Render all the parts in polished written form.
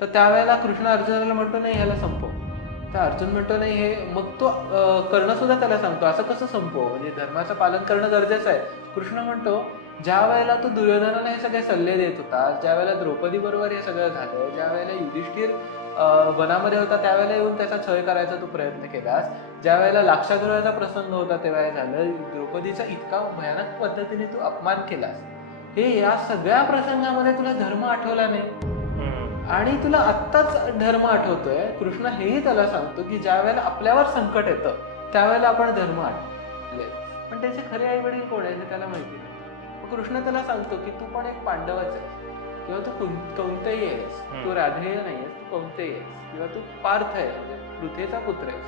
तर त्यावेळेला कृष्ण अर्जुनाला म्हणतो नाही ह्याला संपव. तर अर्जुन म्हणतो नाही हे, मग तो कर्ण सुद्धा त्याला सांगतो असं कसं संपव, म्हणजे धर्माचं पालन करणं गरजेचं आहे. कृष्ण म्हणतो ज्या वेळेला तो दुर्योधनाला हे सगळे सल्ले देत होता, ज्या वेळेला द्रौपदी बरोबर हे सगळं झालं, ज्या वेळेला युधिष्ठिर वनामध्ये होता त्यावेळेला येऊन त्याचा छळ करायचा तू प्रयत्न केलास, ज्या वेळेला लाक्षागृहाचा प्रसंग होता तेव्हा झालं, द्रौपदीचा इतका भयानक पद्धतीने तू अपमान केलास, हे या सगळ्या प्रसंगामध्ये तुला धर्म आठवला नाही आणि तुला आत्ताच धर्म आठवतोय. कृष्ण हेही त्याला सांगतो की ज्या वेळेला आपल्यावर संकट येतं त्यावेळेला आपण धर्म आठवले, पण त्याचे खरे आई वडील कोण आहे हे त्याला माहिती नाही. मग कृष्ण त्याला सांगतो की तू पण एक पांडवच आहे, किंवा तू कौंतेय आहेस, तू राधेय नाहीयेस, तू कौंतेय आहेस, किंवा तू पार्थ आहे म्हणजे पृथ्वीचा पुत्र आहेस.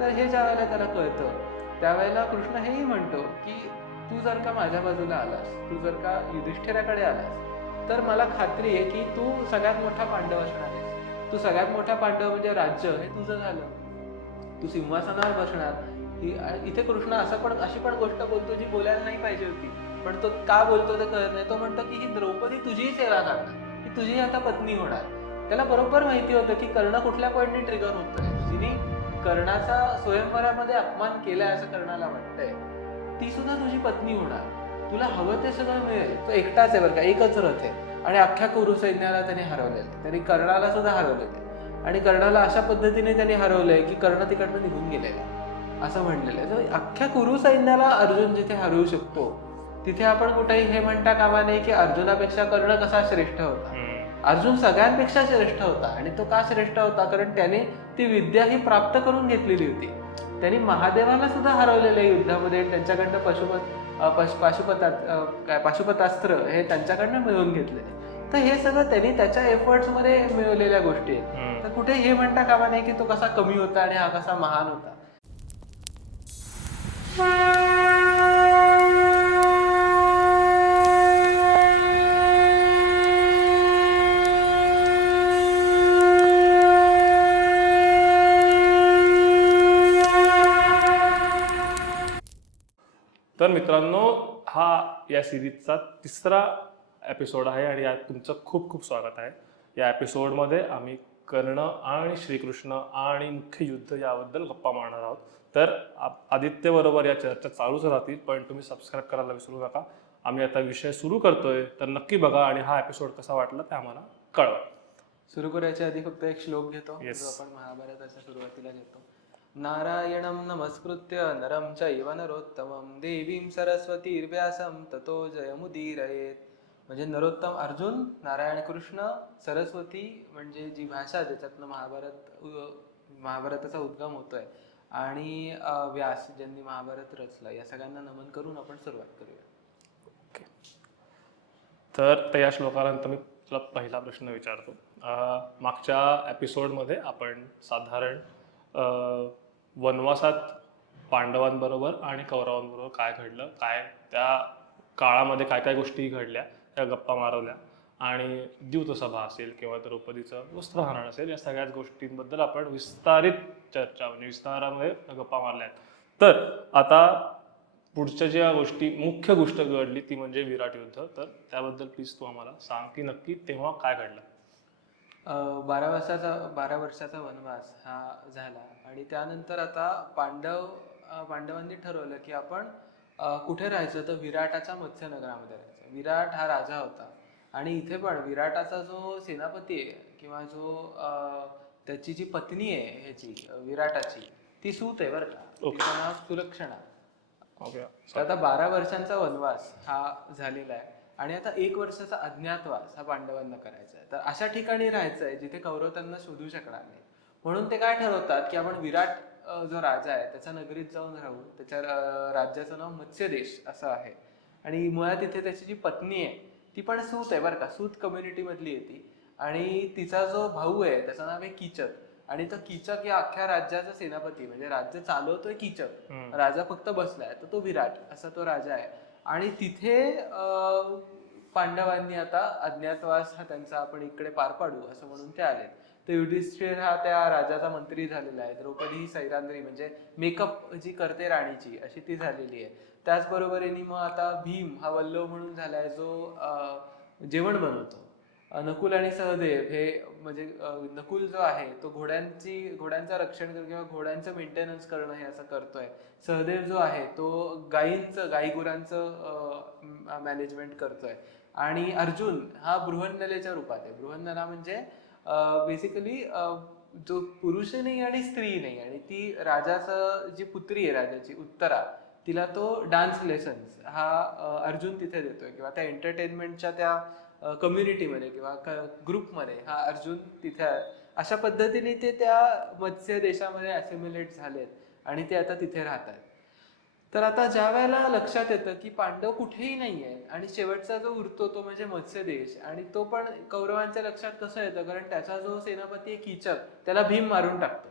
तर हे ज्या वेळेला त्याला कळतं त्यावेळेला कृष्ण हेही म्हणतो की तू जर का माझ्या बाजूला आलास, तू जर का युधिष्ठिराकडे आलास, तर मला खात्री आहे की तू सगळ्यात मोठा पांडव असणार आहेस. तू सगळ्यात मोठा पांडव म्हणजे राज्य हे तुझं झालं, तू सिंहासनावर बसणार. इथे कृष्ण अशी पण गोष्ट बोलतो जी बोलायला नाही पाहिजे होती, पण तो का बोलतो ते कळत नाही. तो म्हणतो की ही द्रौपदी तुझीही सेवा करणार, ही तुझी आता पत्नी होणार. त्याला बरोबर माहिती होतं की कर्ण कुठल्या पॉईंटने ट्रिगर होतोय. जिने कर्णाचा स्वयंवरामध्ये अपमान केलाय असं कर्णाला वाटतंय, ती सुद्धा तुझी पत्नी होणार, तुला हवं ते सगळं मिळेल. तो एकटाच आहे बरं का, एकच रथ आहे आणि अख्ख्या कुरु सैन्याला त्याने हरवलेलं, त्यांनी कर्णाला सुद्धा हरवलेलं आणि कर्णाला अशा पद्धतीने त्यांनी हरवलंय की कर्ण तिकडनं निघून गेलेला असं म्हणलेलं आहे. तर अख्ख्या कुरु सैन्याला अर्जुन जिथे हरवू शकतो तिथे आपण कुठेही हे म्हणता कामा नाही की अर्जुनापेक्षा कर्ण कसा श्रेष्ठ होता. अर्जुन सगळ्यांपेक्षा श्रेष्ठ होता आणि तो का श्रेष्ठ होता, कारण त्याने ती विद्या ही प्राप्त करून घेतलेली होती. त्यांनी महादेवाला सुद्धा हरवलेलं युद्धामध्ये, त्यांच्याकडनं पाशुपतास्त्र हे त्यांच्याकडनं मिळवून घेतलेले. तर हे सगळं त्यांनी त्याच्या एफर्ट्स मध्ये मिळवलेल्या गोष्टी आहेत. तर कुठे हे म्हणता कामा नाही की तो कसा कमी होता आणि हा कसा महान होता. तर मित्रांनो, हा या सिरीजचा 3रा एपिसोड आहे आणि यात तुमचं खूप खूप स्वागत आहे. या एपिसोडमध्ये आम्ही कर्ण आणि श्रीकृष्ण आणि मुख्य युद्ध याबद्दल गप्पा मारणार आहोत. तर आदित्य बरोबर या चर्चा चालूच राहतील, पण तुम्ही सबस्क्राईब करायला विसरू नका. आम्ही आता विषय सुरू करतोय, तर नक्की बघा आणि हा एपिसोड कसा वाटला ते आम्हाला कळवा. सुरू करायच्या आधी फक्त एक श्लोक घेतो Yes. जो आपण महाभारताच्या सुरुवातीला घेतो. नारायणं नमस्कृत्य नरं चैव नरोत्तमं देवीं सरस्वतीं व्यासं ततो जयमुदीरयेत. म्हणजे नरोत्तम अर्जुन, नारायण कृष्ण, सरस्वती म्हणजे जी भाषा ज्याच्यातनं महाभारताचा उद्गम होतोय, आणि व्यास ज्यांनी महाभारत रचलं, या सगळ्यांना नमन करून आपण सुरुवात करूया. तर या श्लोकानंतर मी तुला पहिला प्रश्न विचारतो. मागच्या एपिसोडमध्ये आपण साधारण वनवासात पांडवांबरोबर आणि कौरवांबरोबर काय घडलं, काय त्या काळामध्ये काय काय गोष्टी घडल्या त्या गप्पा मारवल्या, आणि द्यूतसभा असेल किंवा द्रौपदीचं वस्त्रहरण असेल, या सगळ्याच गोष्टींबद्दल आपण विस्तारित चर्चा म्हणजे विस्तारामध्ये गप्पा मारल्या आहेत. तर आता पुढच्या ज्या गोष्टी, मुख्य गोष्ट घडली ती म्हणजे विराट युद्ध. तर त्याबद्दल प्लीज तू आम्हाला सांग की नक्की तेव्हा काय घडलं. 12 वर्षाचा वनवास हा झाला आणि त्यानंतर आता पांडवांनी ठरवलं की आपण कुठे राहायचं, तर विराटाच्या मत्स्यनगरामध्ये राहायचं. विराट हा राजा होता आणि इथे पण विराटाचा जो सेनापती आहे किंवा जो त्याची जी पत्नी आहे ह्याची विराटाची, ती सूत आहे बरं का, तिचं नाव सुलक्षणा. तर आता 12 वर्षांचा वनवास हा झालेला आहे आणि आता 1 वर्षाचा अज्ञातवास हा पांडवांना करायचा आहे. तर अशा ठिकाणी राहायचं आहे जिथे कौरव त्यांना शोधू शकणार नाही. म्हणून ते काय ठरवतात की आपण विराट जो राजा आहे त्याच्या नगरीत जाऊन राहू. त्याच्या राज्याचं नाव मत्स्यदेश असं आहे आणि मुळात इथे त्याची जी पत्नी आहे ती पण सूत आहे बरं का, सूत कम्युनिटी मधली येते आणि तिचा जो भाऊ आहे त्याचं नाव आहे कीचक. आणि तो कीचक या अख्ख्या राज्याचा सेनापती, म्हणजे राज्य चालवतोय कीचक, राजा फक्त बसलाय, तर तो विराट असा तो राजा आहे. आणि तिथे पांडवांनी आता अज्ञातवास हा त्यांचा आपण इकडे पार पाडू असं म्हणून ते आले. तर युधिष्ठिर हा त्या राजाचा मंत्री झालेला आहे. द्रौपदी ही सैरांद्री म्हणजे मेकअप जी करते राणीची अशी ती झालेली आहे. त्याचबरोबरीने मग आता भीम हा वल्लव म्हणून झालाय जो जेवण बनवतो. नकुल आणि सहदेव हे म्हणजे नकुल जो आहे तो घोड्यांचं रक्षण करणं किंवा घोड्यांचं मेंटेनन्स करणं हे असं करतोय. सहदेव जो आहे तो गाई गुरांचं मॅनेजमेंट करतोय. आणि अर्जुन हा बृहन्नलेच्या रूपात आहे. बृहन्नला म्हणजे बेसिकली जो पुरुष नाही आणि स्त्री नाही, आणि ती राजाचं जी पुत्री आहे राजाची उत्तरा, तिला तो डान्स लेसन्स हा अर्जुन तिथे देतोय, किंवा त्या एंटरटेनमेंटच्या त्या कम्युनिटीमध्ये किंवा ग्रुपमध्ये हा अर्जुन तिथे आहे. अशा पद्धतीने ते त्या मत्स्य देशामध्ये असिम्युलेट झालेत आणि ते आता तिथे राहतात. तर आता ज्या वेळेला लक्षात येतं की पांडव कुठेही नाहीये आणि शेवटचा जो उरतो तो म्हणजे मत्स्य देश, आणि तो पण कौरवांच्या लक्षात कसं येतं, कारण त्याचा जो सेनापती आहे कीचक, त्याला भीम मारून टाकतो.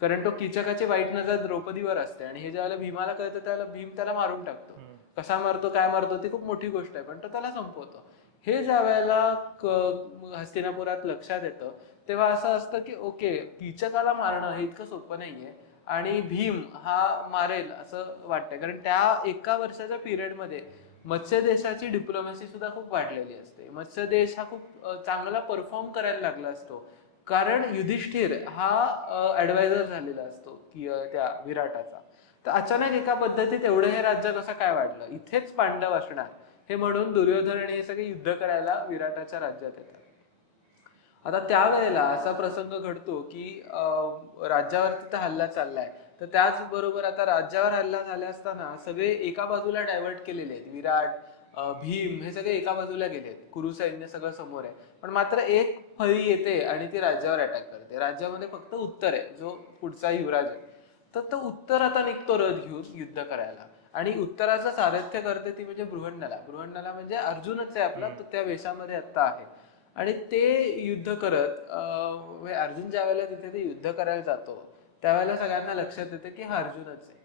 कारण तो कीचकाची वाईट नजर द्रौपदीवर असते, आणि हे ज्यावेळेला भीमाला कळतं त्यावेळेला भीम त्याला मारून टाकतो. कसा मारतो, काय मारतो ती खूप मोठी गोष्ट आहे, पण तो त्याला संपवतो. हे ज्या वेळेला हस्तिनापुरात लक्षात येतं तेव्हा असं असतं की ओके, कीचकाला मारणं हे इतकं सोपं नाहीये आणि भीम हा मारेल असं वाटतंय. कारण त्या एका वर्षाच्या पिरियडमध्ये मत्स्य देशाची डिप्लोमॅसी सुद्धा खूप वाढलेली असते. मत्स्य देश हा खूप चांगला परफॉर्म करायला लागला असतो, कारण युधिष्ठिर हा ऍडवायझर झालेला असतो की त्या विराटाचा. तर अचानक एका पद्धतीत एवढं हे राज्य कसं काय वाढलं, इथेच पांडव असणार हे म्हणून दुर्योधन आणि हे सगळे युद्ध करायला विराटाच्या राज्यात येतात. आता त्यावेळेला असा प्रसंग घडतो की राज्यावर तिथं हल्ला चाललाय, तर त्याचबरोबर आता राज्यावर हल्ला झाला असताना सगळे एका बाजूला डायव्हर्ट केलेले आहेत. विराट, भीम हे सगळे एका बाजूला गेलेत, कुरु सैन्य सगळं समोर आहे. पण मात्र एक फळी येते आणि ती राज्यावर अटॅक करते. राज्यामध्ये फक्त उत्तर आहे जो पुढचा युवराज आहे. तर तो उत्तर आता निघतो रथ घेऊन युद्ध करायला, आणि उत्तराचं सारथ्य करते ती म्हणजे बृहन्नला. बृहन्नला म्हणजे अर्जुनच आहे आपला, तो त्या वेशामध्ये आत्ता आहे. आणि ते युद्ध करत अर्जुन ज्या वेळेला तिथे ते युद्ध करायला जातो त्यावेळेला सगळ्यांना लक्षात येतं की हा अर्जुनच आहे.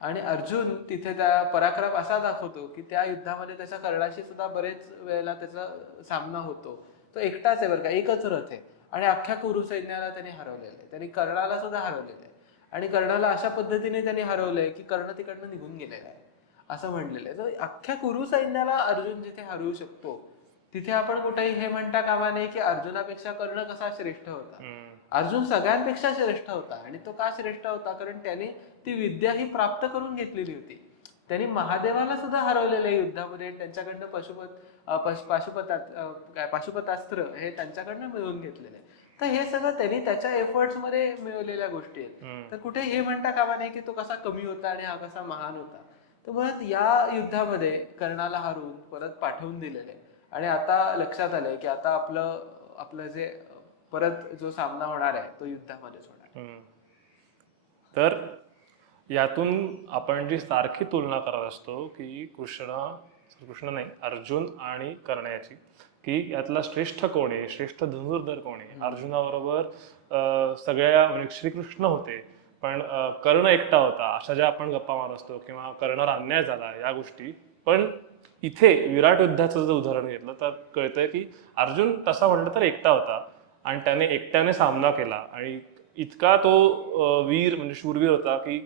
आणि अर्जुन तिथे त्या पराक्रम असा दाखवतो की त्या युद्धामध्ये त्याच्या कर्णाशी सुद्धा बरेच वेळेला त्याचा सामना होतो. तो एकटाच आहे बरं का, एकच रथ आहे, आणि अख्ख्या कुरु सैन्याला त्यांनी हरवलेलं आहे. त्यांनी कर्णाला सुद्धा हरवलेलं आहे, आणि कर्णाला अशा पद्धतीने त्यांनी हरवलंय की कर्ण तिकडनं निघून गेलेला आहे असं म्हणलेलं आहे. तर अख्ख्या कुरु सैन्याला अर्जुन जिथे हरवू शकतो तिथे आपण कुठेही हे म्हणता कामा नये की अर्जुनापेक्षा कर्ण कसा श्रेष्ठ होता. अर्जुन सगळ्यांपेक्षा श्रेष्ठ होता, आणि तो का श्रेष्ठ होता, कारण त्याने ती विद्या ही प्राप्त करून घेतलेली होती. त्यांनी महादेवाला सुद्धा हरवलेलं आहे युद्धामध्ये. त्यांच्याकडनं पाशुपतास्त्र हे त्यांच्याकडनं मिळवून घेतलेलं आहे. तर हे सगळं त्यांनी त्याच्या एफर्ट्स मध्ये मिळवलेल्या गोष्टी आहेत. तर कुठे हे म्हणता कामा नये की तो कसा कमी होता आणि हा कसा महान होता. तर मुळात या युद्धामध्ये कर्णाला हरवून परत पाठवून दिलेलं आहे, आणि आता लक्षात आलंय की आता आपलं जे परत जो सामना होणार आहे तो युद्धामध्येच होणार. तर यातून आपण जी सारखी तुलना करत असतो की कृष्ण नाही, अर्जुन आणि कर्ण याची, की यातला श्रेष्ठ कोण आहे, श्रेष्ठ धनुर्धर कोण आहे. अर्जुनाबरोबर सगळ्या म्हणजे श्रीकृष्ण होते, पण कर्ण एकटा होता, अशा ज्या आपण गप्पा मारत असतो, किंवा कर्णावर अन्याय झाला या गोष्टी. पण इथे विराट युद्धाचं जर उदाहरण घेतलं तर कळतंय की अर्जुन तसा म्हटलं तर एकटा होता, आणि त्याने एकट्याने सामना केला, आणि इतका तो वीर म्हणजे शूरवीर होता की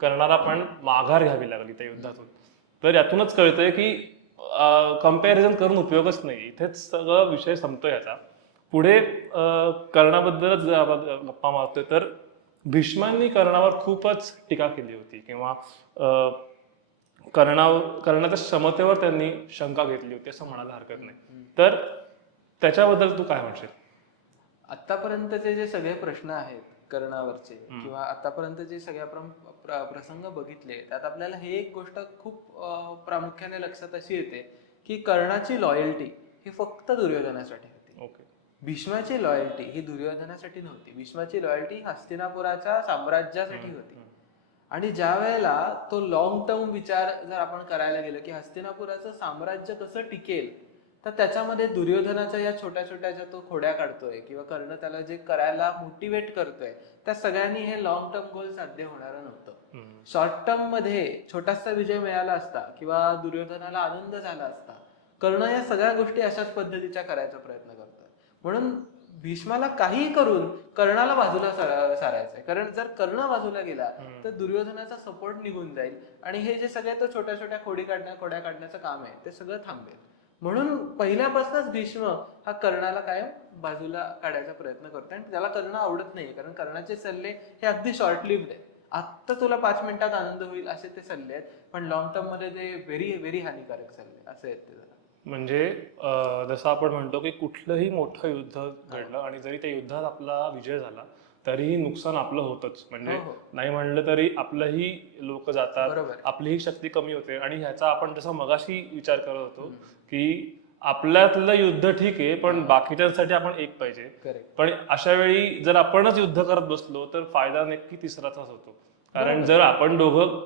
कर्णाला पण माघार घ्यावी लागली त्या युद्धातून. तर यातूनच कळतंय की कम्पॅरिझन करून उपयोगच नाही. इथेच सगळं विषय संपतो याचा. पुढे कर्णाबद्दलच जर आपण गप्पा मारतोय तर भीष्मांनी कर्णावर खूपच टीका केली होती, किंवा कर्णाच्या क्षमतेवर त्यांनी शंका घेतली होती असं म्हणायला हरकत नाही. तर त्याच्याबद्दल तू काय म्हणशील? आतापर्यंतचे जे सगळे प्रश्न आहेत कर्णावरचे, किंवा आतापर्यंत जे सगळ्या प्रसंग बघितले, त्यात आपल्याला हे एक गोष्ट खूप प्रामुख्याने लक्षात अशी येते की कर्णाची लॉयल्टी ही फक्त दुर्योधनासाठी होती. ओके. भीष्माची लॉयल्टी ही दुर्योधनासाठी नव्हती. भीष्माची लॉयल्टी हस्तिनापुराच्या साम्राज्यासाठी होती. आणि ज्या वेळेला तो लॉंग टर्म विचार जर आपण करायला गेलो की हस्तिनापुराचं साम्राज्य कसं टिकेल, तर त्याच्यामध्ये दुर्योधनाच्या या छोट्या छोट्या ज्या तो खोड्या काढतोय किंवा कर्ण त्याला जे करायला मोटिवेट करतोय, त्या सगळ्यांनी हे लॉंग टर्म गोल साध्य होणार नव्हतं. शॉर्ट टर्म मध्ये छोटासा विजय मिळाला असता किंवा दुर्योधनाला आनंद झाला असता, कर्ण या सगळ्या गोष्टी अशाच पद्धतीच्या करायचा प्रयत्न करतोय. म्हणून भीष्माला काहीही करून कर्णाला बाजूला सारायचंय, कारण जर कर्ण बाजूला गेला तर दुर्योधनाचा सपोर्ट निघून जाईल, आणि हे जे सगळे तो छोट्या छोट्या खोड्या काढण्याचं काम आहे ते सगळं थांबेल. म्हणून पहिल्यापासूनच भीष्म हा कर्णाला कायम बाजूला काढायचा प्रयत्न करतो आणि त्याला कर्ण आवडत नाहीये, कारण कर्णाचे सल्ले हे अगदी शॉर्ट लिव्ड आहेत. आत्ता तुला 5 मिनिटात आनंद होईल असे ते सल्ले आहेत, पण लॉंग टर्म मध्ये ते व्हेरी व्हेरी हानिकारक सल्ले असे आहेत ते जरा. म्हणजे जसं आपण म्हणतो की कुठलंही मोठं युद्ध घडलं आणि जरी त्या युद्धात आपला विजय झाला तरीही नुकसान आपलं होतच. म्हणजे हो. नाही म्हणलं तरी आपलंही लोक जातात, बरोबर. आपलीही शक्ती कमी होते. आणि ह्याचा आपण जसा मगाशी विचार करत होतो की आपल्यातलं युद्ध ठीक आहे पण बाकीच्यांसाठी आपण एक पाहिजे. करेक्ट. पण अशा वेळी जर आपणच युद्ध करत बसलो तर फायदा नक्की तिसराचाच होतो. कारण जर आपण दोघं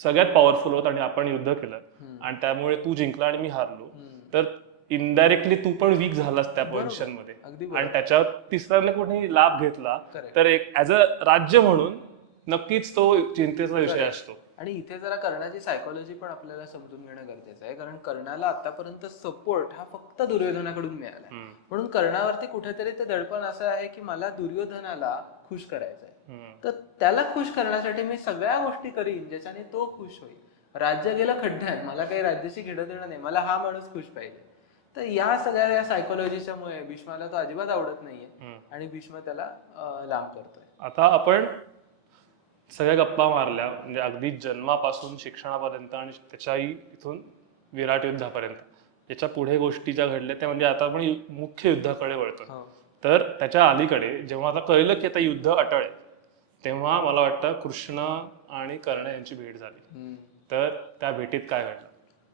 सगळ्यात पॉवरफुल होत आणि आपण युद्ध केलं आणि त्यामुळे तू जिंकला आणि मी हारलो, तर इनडायरेक्टली तू पण वीक झालास त्या पोझिशन मध्ये. अगदी आणि त्याच्यावर तिसऱ्याने कोणी लाभ घेतला Correct. तर एक ऍज अ राज्य म्हणून नक्कीच तो चिंतेचा विषय असतो. आणि इथे जरा कर्णाची सायकोलॉजी पण आपल्याला समजून घेणं गरजेचं आहे, कारण कर्णाला आतापर्यंत सपोर्ट हा फक्त दुर्योधनाकडून मिळाला आहे. म्हणून कर्णावरती कुठेतरी ते दडपण असं आहे की मला दुर्योधनाला खुश करायचं आहे, तर त्याला खुश करण्यासाठी मी सगळ्या गोष्टी करीन ज्याच्याने तो खुश होईल. राज्य गेलं खड्ड्यात, मला काही राज्याची घेणं देणं नाही, मला हा माणूस खुश पाहिजे. तर या सगळ्या या सायकोलॉजीच्या मुळे भीष्माला तो अजिबात आवडत नाहीये आणि भीष्म त्याला लांब करतोय. आता आपण सगळ्या गप्पा मारल्या, म्हणजे अगदी जन्मापासून शिक्षणापर्यंत आणि त्याच्याही इथून विराट युद्धापर्यंत. याच्या पुढे गोष्टी ज्या घडल्या त्या म्हणजे आता आपण मुख्य युद्धाकडे वळतो. तर त्याच्या अलीकडे जेव्हा आता कळलं की आता युद्ध अटळ आहे, तेव्हा मला वाटतं कृष्ण आणि कर्ण यांची भेट झाली. तर त्या भेटीत काय घडलं?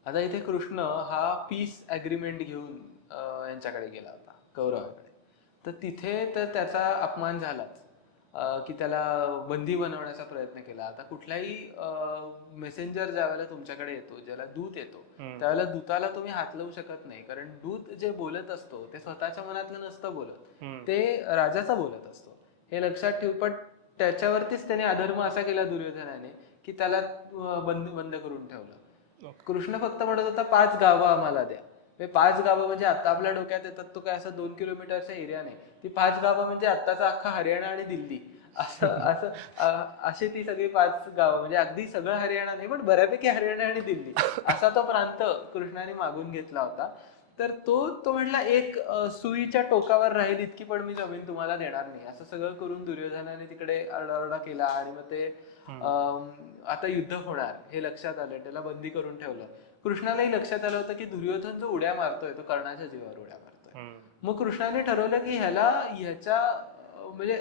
आता इथे कृष्ण हा पीस अग्रीमेंट घेऊन यांच्याकडे गेला होता, कौरवाकडे. तर तिथे तर त्याचा अपमान झालाच, की त्याला बंदी बनवण्याचा प्रयत्न केला. आता कुठलाही मेसेंजर ज्या वेळेला तुमच्याकडे येतो, ज्याला दूत येतो, त्यावेळेला दूताला तुम्ही हात लावू शकत नाही, कारण दूत जे बोलत असतो ते स्वतःच्या मनातलं नसतं बोलत, ते राजाचा बोलत असतो, हे लक्षात ठेव. पण त्याच्यावरतीच त्याने अधर्म असा केला दुर्योधनाने की त्याला बंद करून ठेवलं. कृष्ण फक्त म्हणत होता 5 गावं आम्हाला द्या. 5 गावं म्हणजे आता आपल्या डोक्यात येतात तो काय असं 2 किलोमीटरचा एरिया नाही, ती 5 गावं म्हणजे आत्ताचा अख्खा हरियाणा आणि दिल्ली असं असं अशी ती सगळी 5 गावं, म्हणजे अगदी सगळं हरियाणा नाही पण बऱ्यापैकी हरियाणा आणि दिल्ली असा तो प्रांत कृष्णाने मागून घेतला होता. तर तो म्हटला एक सुईच्या टोकावर राहील इतकी पण मी जमीन तुम्हाला देणार नाही, असं सगळं करून दुर्योधनाने तिकडे आरडाओरडा केला. आणि मग ते आता युद्ध होणार हे लक्षात आलं, त्याला बंदी करून ठेवलं. कृष्णालाही लक्षात आलं होतं की दुर्योधन जो उड्या मारतोय तो कर्णाच्या जीवावर उड्या मारतोय. मग कृष्णाने ठरवलं की म्हणजे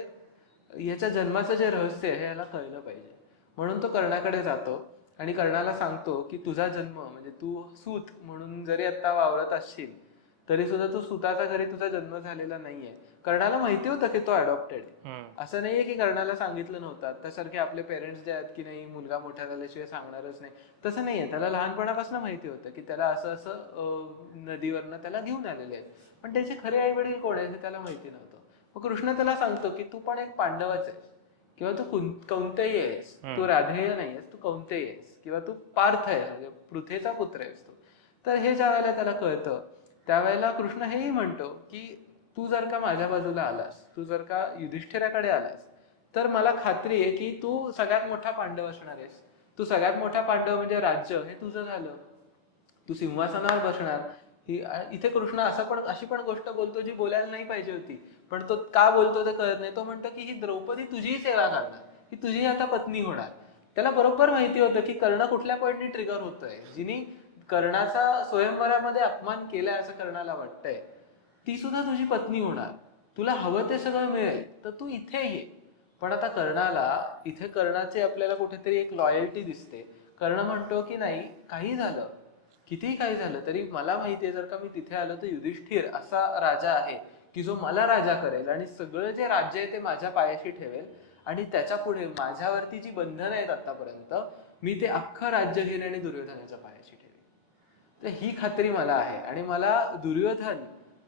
ह्याच्या जन्माचं जे रहस्य आहे ह्याला कळलं पाहिजे. म्हणून तो कर्णाकडे जातो आणि कर्णाला सांगतो की तुझा जन्म म्हणजे तू सूत म्हणून जरी आता वावरत असशील तरी सुद्धा तू सुताचा घरी तुझा जन्म झालेला नाहीये. कर्णाला माहिती होतं की तो अडॉप्टेड, असं नाहीये की कर्णाला सांगितलं नव्हतं. त्यासारखे आपले पेरेंट्स जे आहेत की नाही मुलगा मोठा झाल्याशिवाय सांगणारच नाही, तसं नाहीये. त्याला लहानपणापासून माहिती होतं की त्याला असं असं नदीवरनं त्याला घेऊन आलेले आहेत, पण त्याचे खरे आई वडील कोण आहेत हे त्याला माहिती नव्हतं. मग कृष्ण त्याला सांगतो की तू पण एक पांडवच आहेस किंवा तू कौंतेय आहेस, तू राधेय नाहीयेस, तू कौंतेय आहेस किंवा तू पार्थ आहे म्हणजे पृथेचा पुत्र आहेस तू. तर हे ज्या वेळेला त्याला कळतं त्यावेळेला कृष्ण हेही म्हणतो की तू जर का माझ्या बाजूला आलास, तू जर का युधिष्ठिराकडे आलास, तर मला खात्री आहे की तू सगळ्यात मोठा पांडव असणार आहेस. तू सगळ्यात मोठा पांडव म्हणजे राज्य हे तुझं झालं, तू सिंहासनावर बसणार. इथे कृष्ण अशी पण गोष्ट बोलतो जी बोलायला नाही पाहिजे होती, पण तो का बोलतो ते कळत नाही. तो म्हणतो की ही द्रौपदी तुझीही सेवा करणार, ही तुझी आता पत्नी होणार. त्याला बरोबर माहिती होतं की कर्ण कुठल्या पॉईंटनी ट्रिगर होतोय. जिनी कर्णाचा स्वयंवरामध्ये अपमान केलाय असं कर्णाला वाटतंय, ती सुद्धा तुझी पत्नी होणार, तुला हवं ते सगळं मिळेल, तर तू इथे ये. पण आता इथे कर्णाचे आपल्याला कुठेतरी एक लॉयल्टी दिसते. कर्ण म्हणतो की नाही, काही झालं, कितीही काही झालं तरी मला माहितीये जर का मी तिथे आलो तर युधिष्ठिर असा राजा आहे की जो मला राजा करेल आणि सगळं जे राज्य आहे ते माझ्या पायाशी ठेवेल आणि त्याच्या पुढे माझ्यावरती जी बंधनं आहेत आतापर्यंत मी ते अख्खं राज्य घेईन आणि दुर्योधनाच्या पायाशी ठेवेल. तर ही खात्री मला आहे. आणि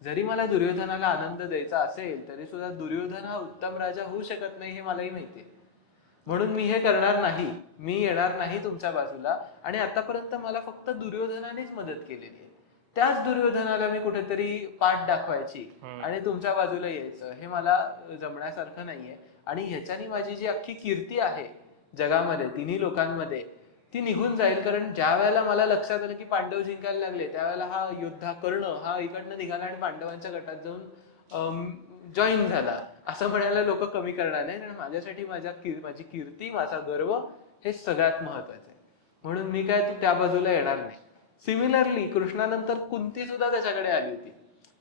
जरी मला दुर्योधनाला आनंद द्यायचा असेल तरी सुद्धा दुर्योधन हा उत्तम राजा होऊ शकत नाही हे मलाही माहितीये. म्हणून मी हे करणार नाही, मी येणार नाही तुमच्या बाजूला. आणि आतापर्यंत मला फक्त दुर्योधनानेच मदत केलेली आहे, त्याच दुर्योधनाला मी कुठेतरी पाठ दाखवायची आणि तुमच्या बाजूला यायचं, हे मला जमण्यासारखं नाहीये. आणि ह्याच्यानी माझी जी अख्खी कीर्ती आहे जगामध्ये तिन्ही लोकांमध्ये ती निघून जाईल. कारण ज्या वेळेला मला लक्षात आलं की पांडव जिंकायला लागले त्यावेळेला हा योद्धा कर्ण हा इकडनं निघाला आणि पांडवांच्या गटात जाऊन जॉईन झाला. असं म्हणायला लोक कमी करणार नाही, कारण माझ्यासाठी माझी कीर्ती, माझा गर्व हे सगळ्यात महत्वाचं आहे. म्हणून मी काय त्या बाजूला येणार नाही. सिमिलरली कृष्णानंतर कुंती सुद्धा त्याच्याकडे आली होती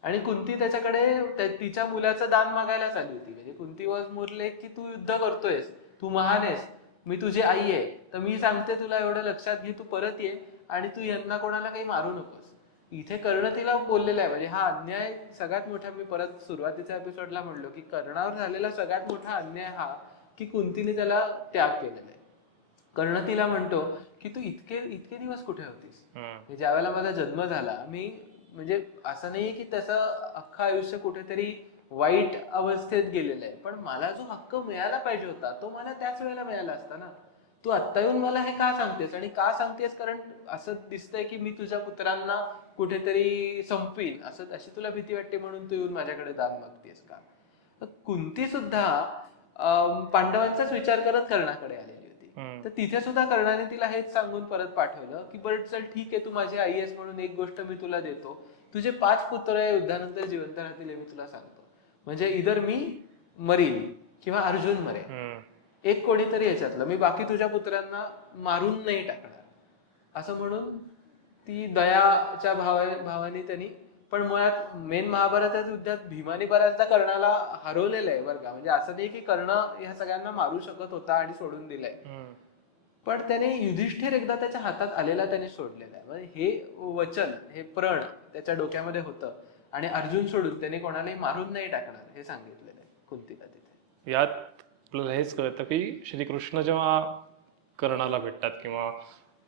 आणि कुंती त्याच्याकडे तिच्या मुलाचं दान मागायलाच आली होती. म्हणजे कुंती वॉज मुरले की तू युद्ध करतोयस, तू महान आहेस, मी तुझी आई आहे, तर मी सांगते तुला एवढं लक्षात घे, तू परत ये आणि तू यांना कोणाला काही मारू नकोस. इथे कर्ण तिला बोललेला आहे. म्हणजे हा अन्याय सगळ्यात मोठा, मी परत सुरुवातीच्या एपिसोडला म्हणलो की कर्णावर झालेला सगळ्यात मोठा अन्याय हा की कुंतीने त्याला त्याग केलेला आहे. कर्ण तिला म्हणतो की तू इतके इतके दिवस कुठे होतीस, ज्या वेळेला माझा जन्म झाला मी, म्हणजे असं नाहीये की त्याचं अख्खं आयुष्य कुठेतरी वाईट अवस्थेत गेलेलं आहे, पण मला जो हक्क मिळायला पाहिजे होता तो मला त्याच वेळेला मिळाला असता ना. तू आत्ता येऊन मला हे का सांगतेस, आणि का सांगतेस कारण असं दिसतंय की मी तुझ्या पुत्रांना कुठेतरी संपवीन, अशी तुला भीती वाटते म्हणून तू येऊन माझ्याकडे दान मागतेस का. कुंती सुद्धा पांडवांचाच विचार करत कर्णाकडे आलेली होती. तर तिथे सुद्धा कर्णाने तिला हेच सांगून परत पाठवलं की बरं चल ठीक आहे, तू माझी आई आहेस म्हणून एक गोष्ट मी तुला देतो, तुझे 5 पुत्र या युद्धानंतर जिवंत राहतील हे मी तुला सांगतो. म्हणजे इधर मी मरीन किंवा अर्जुन मरेल, एक कोणीतरी याच्यातलं, मी बाकी तुझ्या पुत्रांना मारून नाही टाकणार, असं म्हणून ती दयाच्या भावाने त्यांनी. पण मुळात मेन महाभारतात युद्धात भीमाने बऱ्याचदा कर्णाला हरवलेलं आहे बरं का. म्हणजे असं नाही की कर्ण ह्या सगळ्यांना मारू शकत होता आणि सोडून दिलंय, पण त्याने युधिष्ठिर एकदा त्याच्या हातात आलेला त्याने सोडलेला आहे. म्हणजे हे वचन, हे प्रण त्याच्या डोक्यामध्ये होतं आणि अर्जुन सोडून त्याने कोणालाही मारून नाही टाकणार हे सांगितलेलं आहे कुंतीला तिथे. यात आपल्याला हेच कळतं की श्रीकृष्ण जेव्हा कर्णाला भेटतात किंवा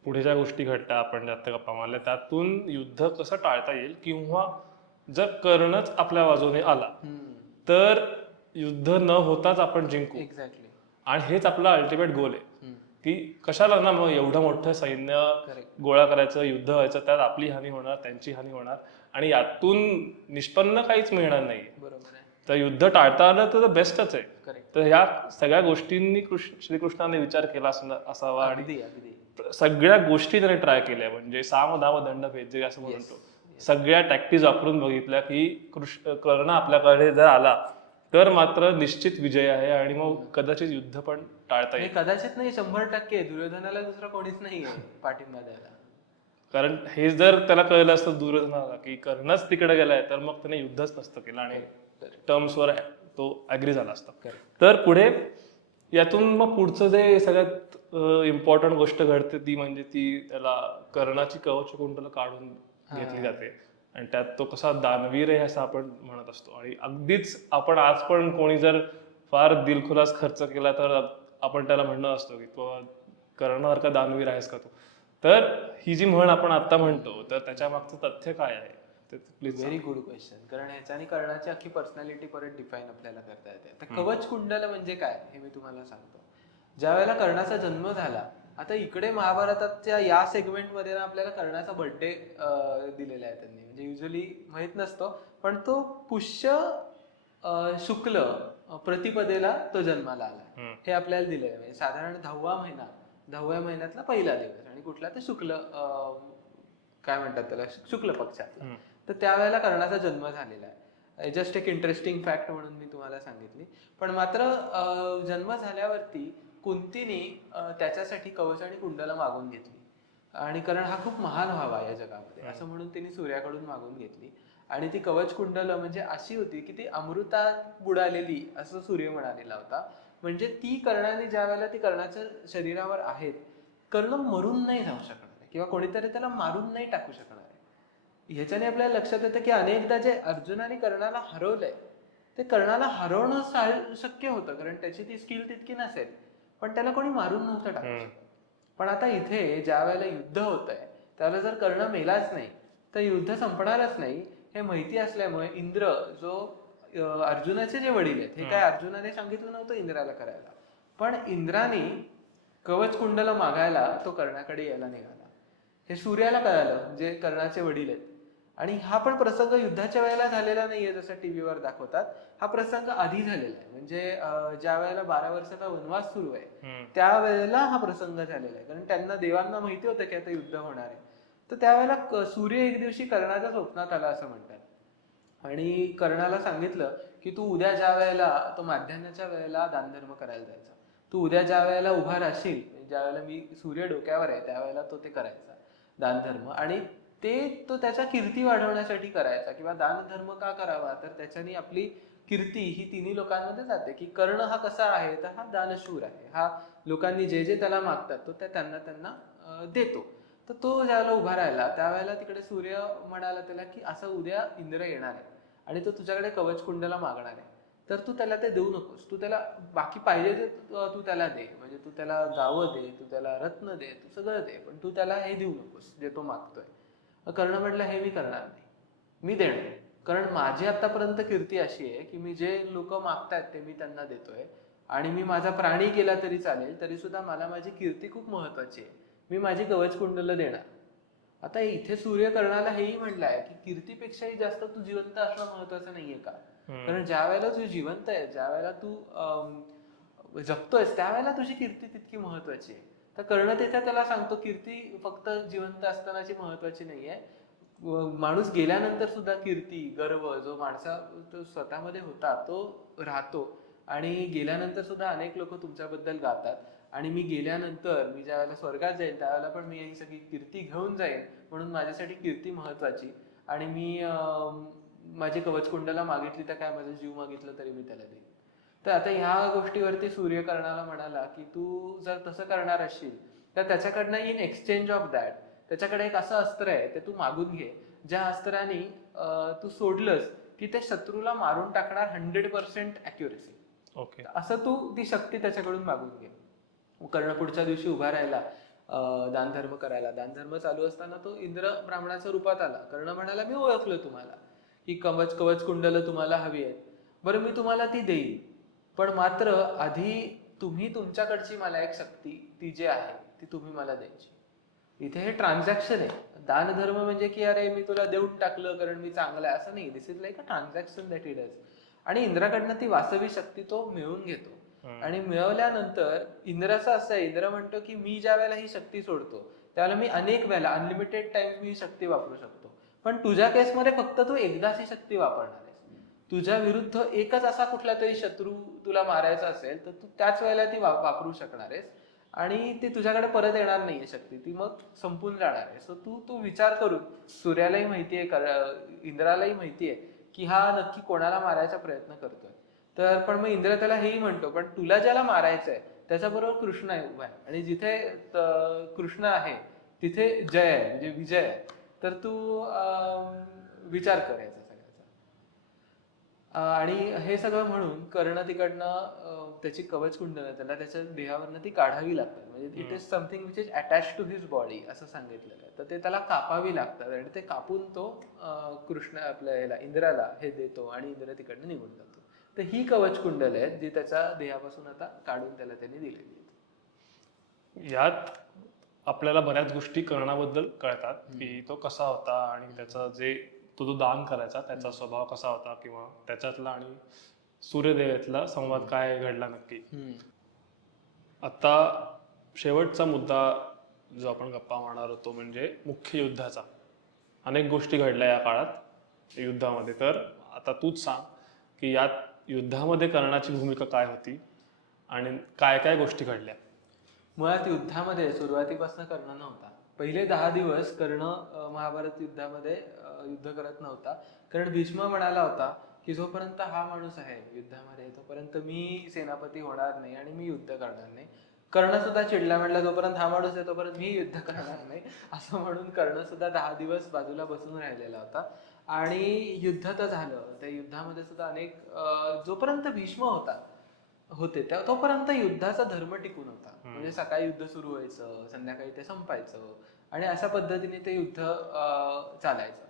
पुढे ज्या गोष्टी घडतात आपण जास्त गप्पा मारल्या त्यातून युद्ध कसं टाळता येईल, किंवा जर कर्णच आपल्या बाजूने आला तर युद्ध न होताच आपण जिंकू. एक्झॅक्टली. आणि हेच आपला अल्टिमेट गोल आहे की कशाला ना मग एवढं मोठं सैन्य गोळा करायचं, युद्ध व्हायचं, त्यात आपली हानी होणार, त्यांची हानी होणार आणि यातून निष्पन्न काहीच मिळणार नाही. बरोबर आहे. तर युद्ध टाळता आलं तर बेस्टच आहे. करेक्ट. तर ह्या सगळ्या गोष्टींनी श्रीकृष्णाने विचार केला असावा आणि अगदी अगदी सगळ्या गोष्टी त्याने ट्राय केल्या. म्हणजे साम दाम दंड भेद जे असं म्हणतो, सगळ्या टॅक्टिक्स वापरून बघितल्या की कर्ण आपल्याकडे जर आला तर मात्र निश्चित विजय आहे आणि मग कदाचित युद्ध पण टाळता येईल. कदाचित नाही, 100% दुर्योधनाला दुसरा कोणीच नाहीये पाठिंबा द्यायला. कारण हे जर त्याला कळलं असतं दुर्योधनाला की कर्णच तिकडे गेलाय तर मग त्याने युद्धच नसतं केलं आणि टर्म्सवर तो ऍग्री झाला असता. तर पुढे यातून मग पुढचं जे सगळ्यात इम्पॉर्टंट गोष्ट घडते ती म्हणजे ती त्याला कर्णाची कवच कुंडलं काढून घेतली जाते आणि त्यात तो कसा दानवीर आहे असं आपण म्हणत असतो. आणि अगदीच आपण आज पण कोणी जर फार दिलखुलास खर्च केला तर आपण त्याला म्हणणं असतो की तो कर्णासारखा दानवीर आहेस का तू. तर ही जी म्हण आपण आता म्हणतो तर त्याच्या मागचं तथ्य काय आहे ते प्लीज. Very good question. कारण ह्याच्याने कर्णाची अख्खी पर्सनॅलिटी परत डिफाईन आपल्याला करता येते. आता कवच कुंडल म्हणजे काय हे मी तुम्हाला सांगतो. ज्या वेळेला कर्णाचा जन्म झाला, आता इकडे महाभारताच्या या सेगमेंटमध्ये ना आपल्याला कर्णाचा बर्थडे दिलेला आहे त्यांनी. म्हणजे युजली माहित नसतो, पण तो पुष्य शुक्ल प्रतिपदेला तो जन्माला आला हे आपल्याला दिलेलं आहे. म्हणजे साधारण 10व्या महिन्यातला पहिला दिवस आणि कुठला ते शुक्ल काय म्हणतात त्याला, शुक्ल पक्षातला. तर त्यावेळेला कर्णाचा जन्म झालेला आहे. जस्ट एक इंटरेस्टिंग फॅक्ट म्हणून मी तुम्हाला सांगितली. पण मात्र जन्म झाल्यावरती कुंतीने त्याच्यासाठी कवच आणि कुंडला मागून घेतली आणि कारण हा खूप महान व्हावा या जगामध्ये असं म्हणून तिने सूर्याकडून मागून घेतली. आणि ती कवच कुंडल म्हणजे अशी होती की ती अमृतात बुडालेली असं सूर्य म्हणालेला होता. म्हणजे ती कर्णाने ज्या वेळेला ती कर्णाच्या शरीरावर आहेत, कर्ण मरून नाही जाऊ शकणार किंवा कोणीतरी त्याला मारून नाही टाकू शकणार आहे. ह्याच्याने आपल्याला लक्षात येतं की अनेकदा जे अर्जुनाने कर्णाला हरवलंय ते कर्णाला हरवणं शक्य होतं कारण त्याची ती स्किल तितकी नसेल, पण त्याला कोणी मारून नव्हतं टाकू शकत. पण आता इथे ज्या वेळेला युद्ध होत आहे त्यावेळेला जर कर्ण मेलाच नाही तर युद्ध संपणारच नाही हे माहिती असल्यामुळे इंद्र जो अर्जुनाचे जे वडील आहेत, हे काय अर्जुनाने सांगितलं नव्हतं इंद्राला करायला, पण इंद्राने कवच कुंडला मागायला तो कर्णाकडे यायला निघाला. हे सूर्याला कळालं जे कर्णाचे वडील आहेत आणि हा पण प्रसंग युद्धाच्या वेळेला झालेला नाहीये जसं टीव्हीवर दाखवतात. हा प्रसंग आधी झालेला आहे. म्हणजे ज्या वेळेला 12 वर्षाचा वनवास सुरू आहे त्यावेळेला हा प्रसंग झालेला आहे. कारण त्यांना देवांना माहिती होतं की आता युद्ध होणार आहे. तर त्यावेळेला सूर्य एक दिवशी कर्णाच्या स्वप्नात आला असं म्हणतात. आणि कर्णाला सांगितलं की तू उद्या ज्या वेळेला तो माध्यान्हाच्या वेळेला दानधर्म करायला जायचा, तू उद्या ज्या वेळेला उभा राहशील, ज्या वेळेला मी सूर्य डोक्यावर आहे त्यावेळेला तो ते करायचा दानधर्म. आणि तो त्याच्या कीर्ती वाढवण्यासाठी करायचा. किंवा दानधर्म का करावा, तर त्याच्याने आपली कीर्ती ही तिन्ही लोकांमध्ये जाते. की कर्ण हा कसा आहे, तर हा दानशूर आहे, हा लोकांनी जे जे त्याला मागतात तो त्यांना त्यांना देतो. तर तो ज्यावेळेला उभा राहिला त्यावेळेला तिकडे सूर्य म्हणाला त्याला की असं उद्या इंद्र येणार आहे आणि तो तुझ्याकडे कवच कुंडला मागणार आहे, तर तू त्याला ते देऊ नकोस. तू त्याला बाकी पाहिजे ते तू त्याला दे. म्हणजे तू त्याला गावं दे, तू त्याला रत्न दे, तू सगळं दे, पण तू त्याला हे देऊ नकोस जे तो मागतोय. कर्ण म्हटलं हे मी करणार नाही, मी देणार. कारण माझी आतापर्यंत कीर्ती अशी आहे की मी जे लोक मागतायत ते मी त्यांना देतोय. आणि मी माझा प्राणी केला तरी चालेल, तरी सुद्धा मला माझी कीर्ती खूप महत्वाची आहे, मी माझी कवच कुंडल देणार. आता इथे सूर्य कर्णाला हेही म्हणलं आहे की कीर्तीपेक्षाही जास्त तू जिवंत असणं महत्वाचं नाहीये का. कारण ज्या वेळेला तू जिवंत आहे, ज्या वेळेला तू जगतोयस, त्यावेळेला तुझी कीर्ती तितकी महत्वाची आहे. तर कर्ण तिथे त्याला सांगतो कीर्ती फक्त जिवंत असतानाची महत्वाची नाहीये, माणूस गेल्यानंतर सुद्धा कीर्ती, गर्व जो माणसा तो स्वतःमध्ये होता तो राहतो. आणि गेल्यानंतर सुद्धा अनेक लोक तुमच्याबद्दल गातात. आणि मी गेल्यानंतर मी ज्या वेळेला स्वर्गात जाईल त्यावेळेला पण मी ही सगळी कीर्ती घेऊन जाईल. म्हणून माझ्यासाठी कीर्ती महत्वाची. आणि मी माझी कवच कुंडला मागितली तर काय, माझा जीव मागितला तरी मी त्याला देईन. तर आता ह्या गोष्टीवरती सूर्य कर्णाला म्हणाला की तू जर तसं करणार असशील तर त्याच्याकडनं इन एक्सचेंज ऑफ दॅट त्याच्याकडे एक असं अस्त्र आहे, ते तू मागून घे, ज्या अस्त्राने तू सोडलंस की ते शत्रूला मारून टाकणार 100% अॅक्युरेसी. ओके. असं तू ती शक्ती त्याच्याकडून मागून घे. कर्ण पुढच्या दिवशी उभा राहिला दानधर्म करायला. दानधर्म चालू असताना तो इंद्र ब्राह्मणाच्या रूपात आला. कर्ण म्हणाला मी ओळखलं तुम्हाला, ही कवच कवच कुंडल तुम्हाला हवी आहेत, बरं मी तुम्हाला ती देईन, पण मात्र आधी तुम्ही तुमच्याकडची मला एक शक्ती ती जी आहे ती तुम्ही मला द्यायची. इथे हे ट्रान्झॅक्शन आहे. दानधर्म म्हणजे की अरे मी तुला देऊन टाकलं कारण मी चांगला आहे असं नाही. This is like a transaction that he does. आणि इंद्राकडनं ती वास्तविक शक्ती तो मिळवून घेतो. आणि मिळवल्यानंतर इंद्राचं असं आहे, इंद्र म्हणतो की मी ज्या वेळेला ही शक्ती सोडतो त्यावेळेला मी अनेक वेळेला अनलिमिटेड टाइम्स मी ही शक्ती वापरू शकतो. पण तुझ्या केसमध्ये फक्त तू एकदाच ही शक्ती वापरणार आहेस. तुझ्या विरुद्ध एकच असा कुठला तरी शत्रू तुला मारायचा असेल तर तू त्याच वेळेला ती वापरू शकणार आहेस. आणि ती तुझ्याकडे परत येणार नाहीये शक्ती, ती मग संपून जाणार आहे. सो तू विचार करून, सूर्यालाही माहितीये, इंद्रालाही माहितीये की हा नक्की कोणाला मारायचा प्रयत्न करतोय. तर पण मग इंद्र त्याला हेही म्हणतो पण तुला ज्याला मारायचंय त्याच्याबरोबर कृष्ण आहे उभा आहे, आणि जिथे कृष्ण आहे तिथे जय आहे, म्हणजे विजय आहे. तर तू विचार कर याचा सगळ्याचा. आणि हे सगळं म्हणून कर्ण तिकडनं त्याची कवच कुंडल त्याला त्याच्या देहावरनं ती काढावी लागतात. म्हणजे it is something which is attach to his body असं सांगितलेलं आहे. तर ते त्याला कापावी लागतात आणि ते कापून तो कृष्ण आपल्या ह्याला इंद्राला हे देतो आणि इंद्र तिकडनं निघून जातो. तर ही कवच कुंडल आहे जी त्याच्या देहापासून आता काढून त्याला त्यांनी दिलेली आहे. यात आपल्याला बऱ्याच गोष्टी कर्णाबद्दल कळतात की तो कसा होता आणि त्याचा जे तो दान करायचा त्याचा स्वभाव कसा होता, किंवा त्याच्यातला आणि सूर्यदेवातला संवाद काय घडला नक्की. आता शेवटचा मुद्दा जो आपण गप्पा मारणार होतो म्हणजे मुख्य युद्धाचा. अनेक गोष्टी घडल्या या काळात युद्धामध्ये. तर आता तूच सांग की यात युद्धामध्ये कर्णाची भूमिका काय होती आणि काय काय गोष्टी घडल्या. मुळात युद्धामध्ये सुरुवातीपासून कर्ण नव्हता. पहिले 10 दिवस कर्ण महाभारत युद्धामध्ये युद्ध करत नव्हता. कारण भीष्म म्हणाला होता की जोपर्यंत हा माणूस आहे युद्धामध्ये तोपर्यंत मी सेनापती होणार नाही आणि मी युद्ध करणार नाही. कर्ण सुद्धा चिडला, म्हटलं जोपर्यंत हा माणूस आहे तोपर्यंत मी युद्ध करणार नाही असं म्हणून कर्ण सुद्धा 10 दिवस बाजूला बसून राहिलेला होता. आणि युद्ध तर झालं. त्या युद्धामध्ये सुद्धा अनेक जोपर्यंत भीष्म होते तोपर्यंत युद्धाचा धर्म टिकून होता. म्हणजे सकाळी युद्ध सुरू व्हायचं, संध्याकाळी ते संपायचं आणि अशा पद्धतीने ते युद्ध चालायचं.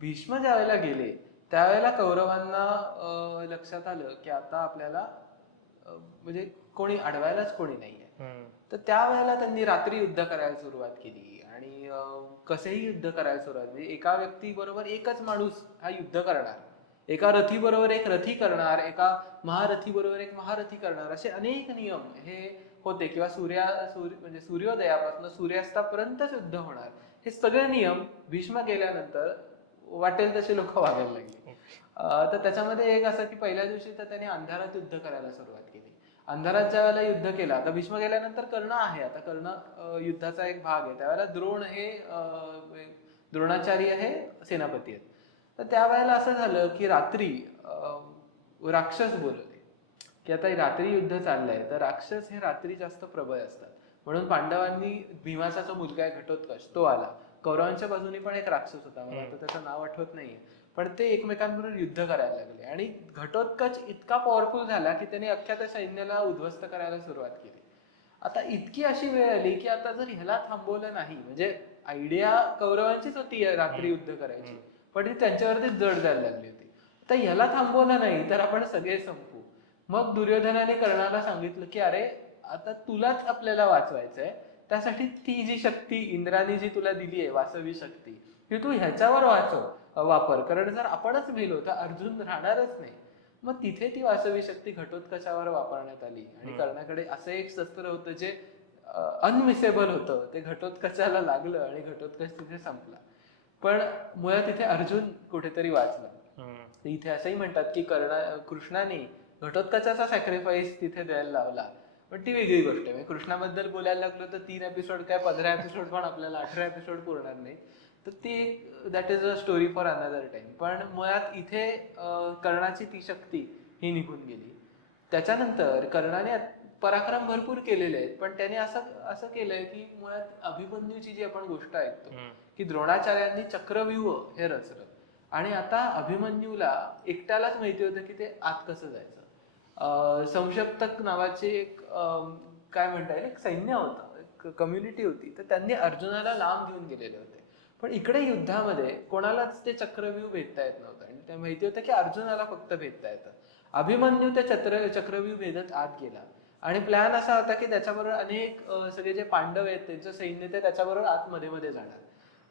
भीष्म ज्या वेळेला गेले त्यावेळेला कौरवांना लक्षात आलं की आता आपल्याला म्हणजे कोणी अडवायलाच कोणी नाहीये. तर त्यावेळेला त्यांनी रात्री युद्ध करायला सुरुवात केली आणि कसेही युद्ध करायला सुरुवात, म्हणजे एका व्यक्तीबरोबर एकच माणूस हा युद्ध करणार, एका रथी बरोबर एक रथी करणार, एका महारथी बरोबर एक महारथी करणार, असे अनेक नियम हे होते. किंवा म्हणजे सूर्योदयापासून सूर्यास्तापर्यंतच युद्ध होणार, हे सगळे नियम भीष्म गेल्यानंतर वाटेल तसे लोक वागायला लागले. तर त्याच्यामध्ये एक असं की पहिल्या दिवशी तर त्यांनी अंधारात युद्ध करायला सुरुवात केली. अंधारात ज्या वेळेला युद्ध केला, आता भीष्म गेल्यानंतर कर्ण आहे, आता कर्ण युद्धाचा एक भाग आहे. त्यावेळेला द्रोण हे द्रोणाचार्य हे सेनापती आहेत. तर त्यावेळेला असं झालं की रात्री राक्षस बोलवले की आता रात्री युद्ध चाललंय, तर राक्षस हे रात्री जास्त प्रबळ असतात. म्हणून पांडवांनी, भीमाचा जो मुलगा आहे घटोत्कच तो आला. कौरवांच्या बाजूने पण एक राक्षस होता, मला आता त्याचं नाव आठवत नाहीये, पण ते एकमेकांबरोबर युद्ध करायला लागले. आणि घटोत्कच इतका पॉवरफुल झाला की त्याने अख्ख्या त्या सैन्याला उद्ध्वस्त करायला सुरुवात केली. आता इतकी अशी वेळ आली की आता जर ह्याला थांबवलं नाही, म्हणजे आयडिया कौरवांचीच होती रात्री युद्ध करायची, पण ती त्यांच्यावरतीच जड जायला लागली होती. तर ह्याला थांबवलं नाही तर आपण सगळे संपू. मग दुर्योधनाने कर्णाला सांगितलं की अरे आता तुलाच आपल्याला वाचवायचंय, त्यासाठी ती जी शक्ती इंद्राने जी तुला दिली आहे वासवी शक्ती, की तू ह्याच्यावर वापर, कारण जर आपणच मेलो तर अर्जुन राहणारच नाही. मग तिथे ती वासवी शक्ती घटोत्कचावर वापरण्यात आली. आणि कर्णाकडे असं एक शस्त्र होतं जे अनमिसेबल होतं, ते घटोत्कचाला लागलं आणि घटोत्कच तिथे संपला. पण मुळात तिथे अर्जुन कुठेतरी वाचला. इथे असंही म्हणतात की कृष्णाने घटोत्कचाचा सॅक्रिफाईस तिथे द्यायला लावला, पण ती वेगळी गोष्ट आहे. म्हणजे कृष्णाबद्दल बोलायला लागलो तर 3 एपिसोड काय 15 एपिसोड पण आपल्याला 18 एपिसोड पुरणार नाही. तर ती that is a story for another time. पण मुळात इथे कर्णाची ती शक्ती ही निघून गेली. त्याच्यानंतर कर्णाने पराक्रम भरपूर केलेले आहेत, पण त्याने असं असं केलंय की मुळात अभिमन्यूची जी आपण गोष्ट ऐकतो की द्रोणाचार्यांनी चक्रव्यूह हे रचलं, आणि आता अभिमन्यूला एकट्यालाच माहिती होतं की ते आत कसं जायचं. संशप्तक नावाचे एक काय म्हणता येईल एक सैन्य होतं, एक कम्युनिटी होती, तर त्यांनी अर्जुनाला लांब घेऊन गेलेले होते. पण इकडे युद्धामध्ये कोणालाच ते चक्रव्यूह भेदता येत नव्हतं, आणि ते माहिती होतं की अर्जुनाला फक्त भेदता येतं. अभिमन्यू ते चक्रव्यूह भेदत आत गेला, आणि प्लॅन असा होता की त्याच्याबरोबर अनेक सगळे जे पांडव आहेत त्यांचं सैन्य ते त्याच्याबरोबर आतमध्ये मध्ये जाणार.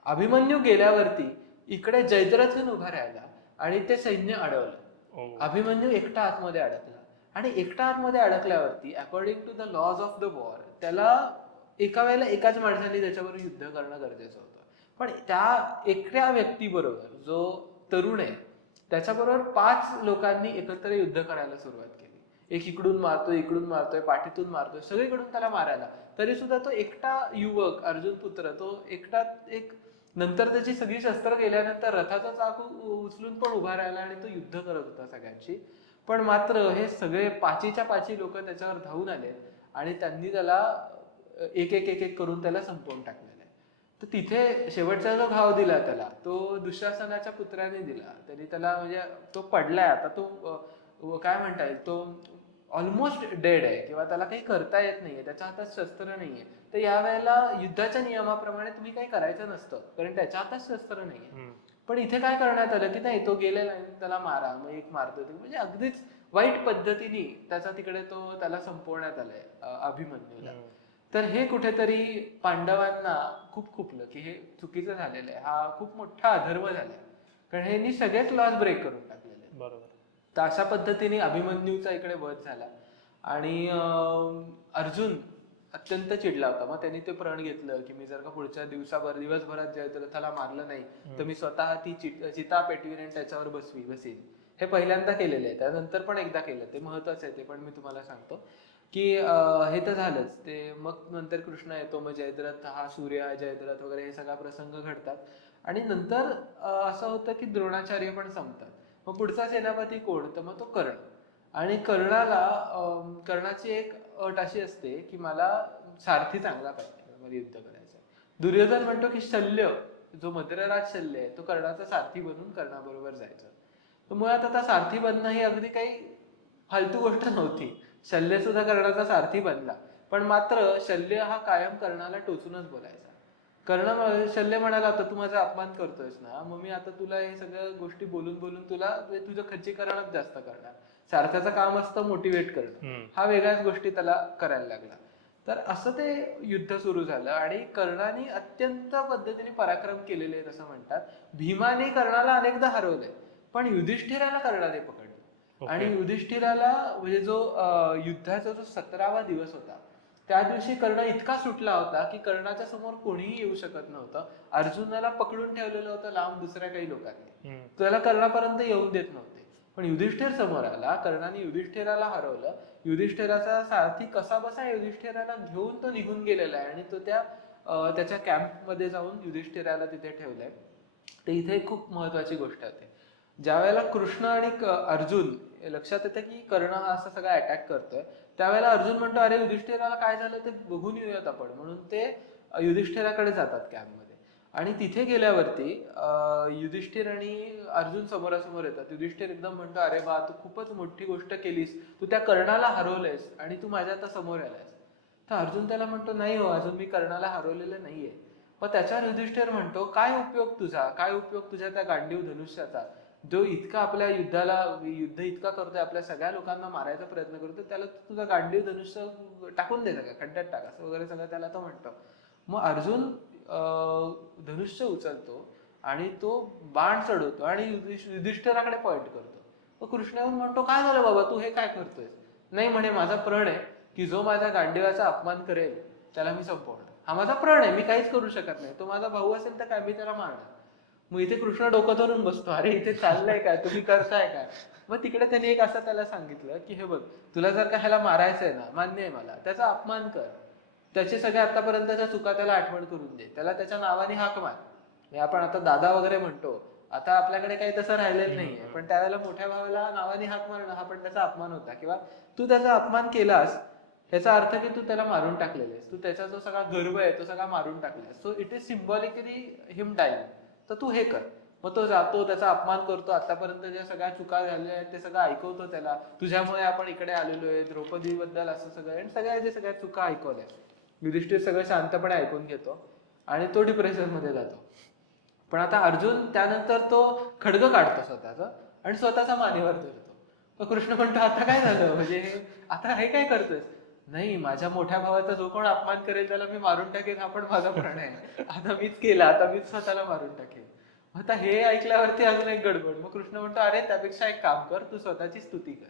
अभिमन्यू गेल्यावरती इकडे जयद्रथ येऊन उभा राहिला आणि ते सैन्य अडवलं. अभिमन्यू एकटा आतमध्ये अडकला, आणि एकटा आतमध्ये अडकल्यावरती according to the laws of the war त्याला एका वेळेला एकाच माणसाने त्याच्याबरोबर युद्ध करणं गरजेचं होतं. पण त्या एकट्या व्यक्तीबरोबर जो तरुण आहे त्याच्याबरोबर 5 लोकांनी एकत्र युद्ध करायला सुरुवात केली. एक इकडून मारतोय, पाठीतून मारतोय, सगळीकडून त्याला मारायला. तरी सुद्धा तो एकटा युवक अर्जुन पुत्र तो एकटा एक, नंतर त्याची सगळी शस्त्र गेल्यानंतर रथाचा चाकू उचलून पण उभा राहिला आणि तो युद्ध करत होता सगळ्यांची. पण मात्र हे सगळे 5च्या 5 लोक त्याच्यावर धावून आले आणि त्यांनी त्याला एक एक एक एक करून त्याला संपवून टाकलेलं आहे. तर तिथे शेवटचा जो घाव दिला त्याला तो दुःशासनाच्या पुत्राने दिला. त्यांनी त्याला म्हणजे तो पडलाय आता, तो काय म्हणता येईल, तो ऑलमोस्ट डेड आहे किंवा त्याला काही करता येत नाहीये, त्याच्या हातात शस्त्र नाहीये. तर या वेळेला युद्धाच्या नियमाप्रमाणे तुम्ही काही करायचं नसतं, कारण त्याच्या हातात शस्त्र नाहीये. पण इथे काय करण्यात आलं की नाही, तो गेलेला त्याला मारा, मग एक मारतो, म्हणजे अगदीच वाईट पद्धतीने त्याचा तिकडे त्याला संपवण्यात आलंय अभिमन्यूला. तर हे कुठेतरी पांडवांना खूप खुपलं की हे चुकीचं झालेलं आहे, हा खूप मोठा अधर्म झालाय, कारण हे सगळेच लॉस ब्रेक करून टाकलेले. बरोबर. तर अशा पद्धतीने अभिमन्यूचा इकडे वध झाला, आणि अर्जुन अत्यंत चिडला होता. मग त्यांनी ते प्रण घेतलं की मी जर का पुढच्या दिवसभरात जयद्रथाला मारलं नाही तर मी स्वतः ती चिता पेटवीन आणि त्याच्यावर बसीन. हे पहिल्यांदा केलेलं आहे. त्यानंतर पण एकदा केलं, ते महत्वाचं आहे, ते पण मी तुम्हाला सांगतो की हे तर झालंच ते. मग नंतर कृष्ण येतो, मग जयद्रथ हा सूर्य जयद्रथ वगैरे हे सगळा प्रसंग घडतात, आणि नंतर असं होतं की द्रोणाचार्य पण संपतात. मग पुढचा सेनापती कोण, तर मग तो कर्ण. आणि कर्णाची एक अट अशी असते की मला सारथी चांगला पाहिजे, मला युद्ध करायचं. दुर्योधन म्हणतो की शल्य, जो मद्रराज शल्य आहे, तो कर्णाचा सारथी बनून कर्णाबरोबर जायचं. तर मुळात आता सारथी बनणं ही अगदी काही फालतू गोष्ट नव्हती. शल्य सुद्धा कर्णाचा सारथी बनला, पण मात्र शल्य हा कायम कर्णाला टोचूनच बोलायचा. शल्य म्हणाला, आता तू माझा अपमान करतोयस ना, मग मी आता तुला हे सगळ्या गोष्टी बोलून बोलून तुला तुझं खच्चीकरणच जास्त करणार. सारथ्याचं काम असतं मोटिवेट करणं, हा वेगळ्याच गोष्टी त्याला करायला लागला. तर असं ते युद्ध सुरू झालं आणि कर्णाने अत्यंत पद्धतीने पराक्रम केलेले आहेत असं म्हणतात. भीमाने कर्णाला अनेकदा हरवलंय, पण युधिष्ठिराला कर्णाने पकडलं. आणि ओके. युधिष्ठिराला म्हणजे जो युद्धाचा जो 17वा दिवस होता, त्या दिवशी कर्ण इतका सुटला होता की कर्णाच्या समोर कोणीही येऊ शकत नव्हतं. अर्जुनाला पकडून ठेवलेलं होतं लांब दुसऱ्या काही लोकांनी, त्याला कर्णापर्यंत येऊन देत नव्हते. पण युधिष्ठिर समोर आला, कर्णाने युधिष्ठिराला हरवलं. युधिष्ठिराचा सारथी कसा बसा युधिष्ठिराला घेऊन तो निघून गेलेला आहे आणि तो त्याच्या कॅम्पमध्ये जाऊन युधिष्ठिराला तिथे ठेवलाय. तर इथे एक खूप महत्वाची गोष्ट होते. ज्या वेळेला कृष्ण आणि अर्जुन लक्षात येतं की कर्ण हा असा सगळा अटॅक करतोय, त्यावेळेला अर्जुन म्हणतो अरे युधिष्ठिराला काय झालं ते बघून येऊयात आपण, म्हणून ते युधिष्ठिराकडे जातात कॅम्पमध्ये. आणि तिथे गेल्यावरती युधिष्ठिर आणि अर्जुन समोरासमोर येतात. युधिष्ठिर एकदम म्हणतो अरे बा तू खूपच मोठी गोष्ट केलीस, तू त्या कर्णाला हरवलंयस आणि तू माझ्या आता समोर आलायस. तर अर्जुन त्याला म्हणतो नाही हो, अजून मी कर्णाला हरवलेलं नाहीये. मग त्याच्यावर युधिष्ठिर म्हणतो काय उपयोग तुझा, काय उपयोग तुझ्या त्या गांडीव धनुष्याचा, जो इतका आपल्या युद्ध इतका करतोय, आपल्या सगळ्या लोकांना मारायचा प्रयत्न करतोय, त्याला तुझा गांडीव धनुष्य टाकून दे सगळं, खड्ड्यात टाक असं वगैरे सगळं त्याला तो म्हणतो. मग अर्जुन धनुष्य उचलतो आणि तो बाण चढवतो आणि युधिष्ठिराकडे पॉइंट करतो. मग कृष्ण येऊन म्हणतो काय झालं बाबा तू हे काय करतोय. नाही म्हणे माझा प्रण आहे की जो माझ्या गांडीवाचा अपमान करेल त्याला मी संपवणार. हा माझा प्रण आहे, मी काहीच करू शकत नाही. तो माझा भाऊ असेल तर काय मी त्याला मारणार. मग इथे कृष्ण डोकं धरून बसतो, अरे इथे चाललंय काय, तुम्ही करताय काय. मग तिकडे त्यांनी एक असं त्याला सांगितलं की हे बघ, तुला जर का ह्याला मारायचंय ना, मान्य आहे मला, त्याचा अपमान कर, त्याचे सगळे आतापर्यंतच्या चुका त्याला आठवण करून दे, त्याला त्याच्या नावाने हाक मार. म्हणजे आपण आता दादा वगैरे म्हणतो, आता आपल्याकडे काही तसं राहिलेलं नाहीये, पण त्यावेळेला मोठ्या भावाला नावाने हाक मारणं हा पण त्याचा अपमान होता. किंवा तू त्याचा अपमान केलास याचा अर्थ की तू त्याला मारून टाकलेला तू त्याचा जो सगळा गर्व आहे तो सगळा मारून टाकलास. So it is symbolically him dying. तर तू हे कर. मग तो जातो, त्याचा अपमान करतो, आतापर्यंत ज्या सगळ्या चुका झाल्या आहेत ते सगळं ऐकवतो त्याला, तुझ्यामुळे आपण इकडे आलेलो आहे, द्रौपदी बद्दल असं सगळं, आणि सगळ्या चुका ऐकवल्या. युधिष्ठिर सगळं शांतपणे ऐकून घेतो आणि तो डिप्रेशन मध्ये जातो. पण आता अर्जुन त्यानंतर तो खड्ग काढतो स्वतःचा आणि स्वतःचा मानेवर धरतो. तर कृष्ण म्हणतो आता काय झालं, म्हणजे आता हे काय करतोय. नाही, माझ्या मोठ्या भावाचा जो कोण अपमान करेल त्याला मी मारून टाकेन, हा पण माझा प्रण आहे. आता मीच केला, आता मीच स्वतःला मारून टाकेन. आता हे ऐकल्यावरती अजून एक गडबड. मग कृष्ण म्हणतो अरे त्यापेक्षा एक काम कर, तू स्वतःची स्तुती कर.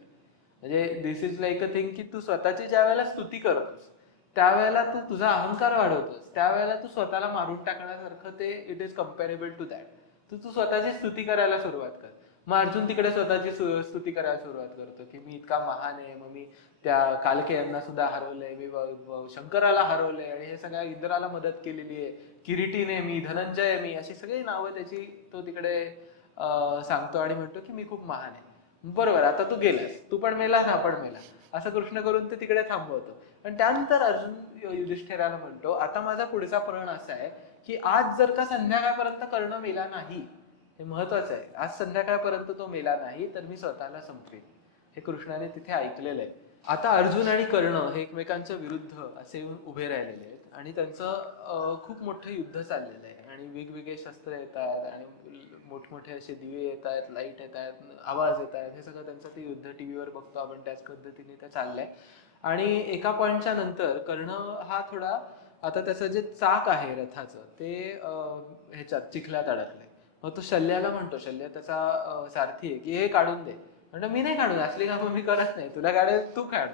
म्हणजे दिस इज लाईक अ थिंग की तू स्वतःची ज्या वेळेला स्तुती करतोस त्यावेळेला तू तुझा अहंकार वाढवतोस, त्यावेळेला तू स्वतःला मारून टाकण्यासारखं ते इट इज कम्पॅरेबल टू दॅट. तू स्वतःची स्तुती करायला सुरुवात कर. मग अर्जुन तिकडे स्वतःची स्तुती करायला सुरुवात करतो की मी इतका महान आहे, मग मी त्या कालके यांना सुद्धा हरवलंय, मी शंकराला हरवलंय आणि हे सगळ्या इंद्राला मदत केलेली आहे, किरीटीने मी, धनंजय मी, अशी सगळी नावं त्याची तो तिकडे सांगतो आणि म्हणतो की मी खूप महान आहे. बरोबर, आता तू गेलास, तू पण मेला ना, पण मेला, असं कृष्ण करून ते तिकडे थांबवतो. आणि त्यानंतर अर्जुन युधिष्ठिराला म्हणतो आता माझा पुढचा प्रण असा आहे की आज जर का संध्याकाळपर्यंत कर्ण मेला नाही, हे महत्वाचं आहे, आज संध्याकाळपर्यंत तो मेला नाही तर मी स्वतःला संपवेन. हे कृष्णाने तिथे ऐकलेलं आहे. आता अर्जुन आणि कर्ण हे एकमेकांच्या विरुद्ध असे येऊन उभे राहिलेले आहेत आणि त्यांचं खूप मोठं युद्ध चाललेलं आहे आणि वेगवेगळे शस्त्र येत आहेत आणि मोठमोठे असे दिवे येत आहेत, लाईट येत आहेत, आवाज येत आहेत, हे सगळं त्यांचं ते युद्ध टीव्हीवर बघतो आपण, त्याच पद्धतीने ते चाललंय. आणि एका पॉइंटच्या नंतर कर्ण हा थोडा, आता त्याचं जे चाक आहे रथाचं ते ह्याच्यात चिखलात अडकलंय. मग तो शल्याला म्हणतो, शल्य त्याचा सारथी आहे, की हे काढून दे. म्हणतो मी नाही काढून, असली कामं मी करत नाही, तुला काढायला तू काढ.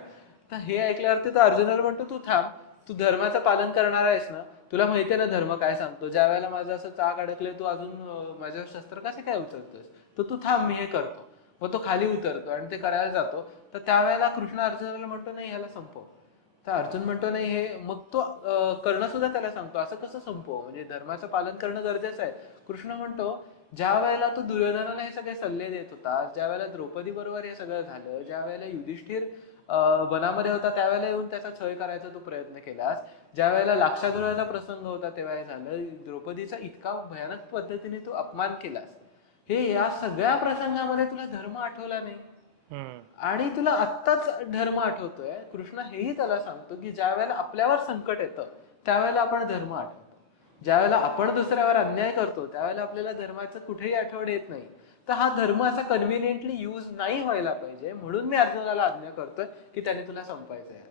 तर हे ऐकल्यावरती तो अर्जुनाला म्हणतो तू थांब, तू धर्माचं पालन करणार आहेस ना, तुला माहितीये ना धर्म काय सांगतो, ज्या वेळेला माझं असं चाक अडकलंय तू अजून माझ्यावर शस्त्र कसे काय उचलतोस, तर तू थांब मी हे करतो. मग तो खाली उतरतो आणि ते करायला जातो. तर त्यावेळेला कृष्ण अर्जुनाला म्हणतो नाही ह्याला संपव. तर अर्जुन म्हणतो नाही हे, मग तो कर्ण सुद्धा त्याला सांगतो असं कसं संपव, म्हणजे धर्माचं पालन करणं गरजेचं आहे. कृष्ण म्हणतो ज्या वेळेला तो दुर्योधनाला हे सगळे सल्ले देत होता, ज्या वेळेला द्रौपदी बरोबर हे सगळं झालं, ज्या वेळेला युधिष्ठिर वनामध्ये होता त्यावेळेला येऊन त्याचा छळ करायचा तू प्रयत्न केलास, ज्या वेळेला लाक्षागृहाचा प्रसंग होता तेव्हा हे झालं, द्रौपदीचा इतका भयानक पद्धतीने तू अपमान केलास, हे या सगळ्या प्रसंगामध्ये तुला धर्म आठवला नाही आणि तुला आत्ताच धर्म आठवतोय. कृष्ण हेही त्याला सांगतो की ज्या वेळेला आपल्यावर संकट येतं त्यावेळेला आपण धर्म आठवतो, ज्या वेळेला आपण दुसऱ्यावर अन्याय करतो त्यावेळेला आपल्याला धर्माचं कुठेही आठवण येत नाही. तर हा धर्म असा कन्व्हिनियंटली यूज नाही व्हायला पाहिजे, म्हणून मी अर्जुनाला आज्ञा करतोय की त्याने तुला संपायचं आहे.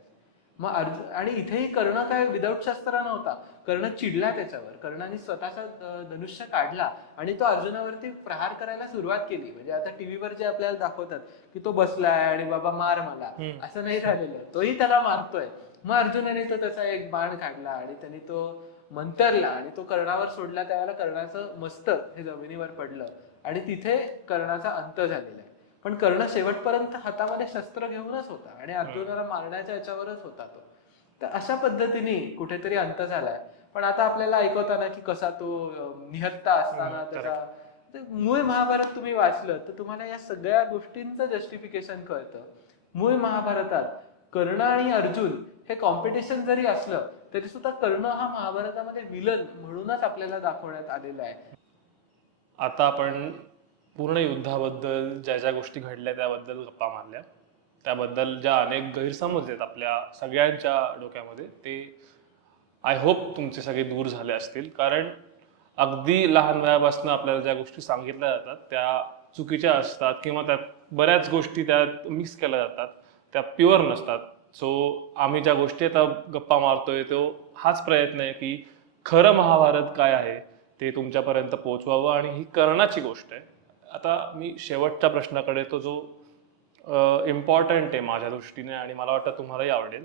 मग अर्जुन, आणि इथेही कर्ण काय विदाऊट शस्त्र नव्हता. कर्ण चिडला त्याच्यावर, कर्णाने स्वतःचा धनुष्य काढला आणि तो अर्जुनावरती प्रहार करायला सुरुवात केली. म्हणजे आता टीव्हीवर जे आपल्याला दाखवतात की तो बसलाय आणि बाबा मार मला, असं नाही झालेलं, तोही त्याला मारतोय. मग अर्जुनाने तो त्याचा एक बाण काढला आणि त्याने तो मंतरला आणि तो कर्णावर सोडला. त्यावेळेला कर्णाचं मस्तक हे जमिनीवर पडलं आणि तिथे कर्णाचा अंत झालेला आहे. पण कर्ण शेवटपर्यंत हातामध्ये शस्त्र घेऊनच होता आणि अर्जुनाला मारण्याच्या याच्यावरच होता तो. तर अशा पद्धतीने कुठेतरी अंत झालाय. पण आता आपल्याला ऐकवताना की कसा तो निहत्ता असताना त्याचा, मूळ महाभारत तुम्ही वाचलं तर तुम्हाला या सगळ्या गोष्टींचं जस्टिफिकेशन कळतं. मूळ महाभारतात कर्ण आणि अर्जुन हे कॉम्पिटिशन जरी असलं तरी सुद्धा कर्ण हा महाभारतामध्ये विलन म्हणूनच आपल्याला दाखवण्यात आलेला आहे. आता आपण पूर्ण युद्धाबद्दल ज्या ज्या गोष्टी घडल्या त्याबद्दल गप्पा मारल्या. त्याबद्दल ज्या अनेक गैरसमज आहेत आपल्या सगळ्यांच्या डोक्यामध्ये, ते आय होप तुमचे सगळे दूर झाले असतील. कारण अगदी लहान वयापासून आपल्याला ज्या गोष्टी सांगितल्या जातात त्या चुकीच्या असतात, किंवा त्यात बऱ्याच गोष्टी त्यात मिक्स केल्या जातात, त्या प्युअर नसतात. सो आम्ही ज्या गोष्टी आता गप्पा मारतोय तो हाच प्रयत्न आहे की खरं महाभारत काय आहे ते तुमच्यापर्यंत पोहोचवावं, आणि ही कर्णाची गोष्ट आहे. आता मी शेवटच्या प्रश्नाकडे, तो जो इम्पॉर्टंट आहे माझ्या दृष्टीने आणि मला वाटतं तुम्हालाही आवडेल,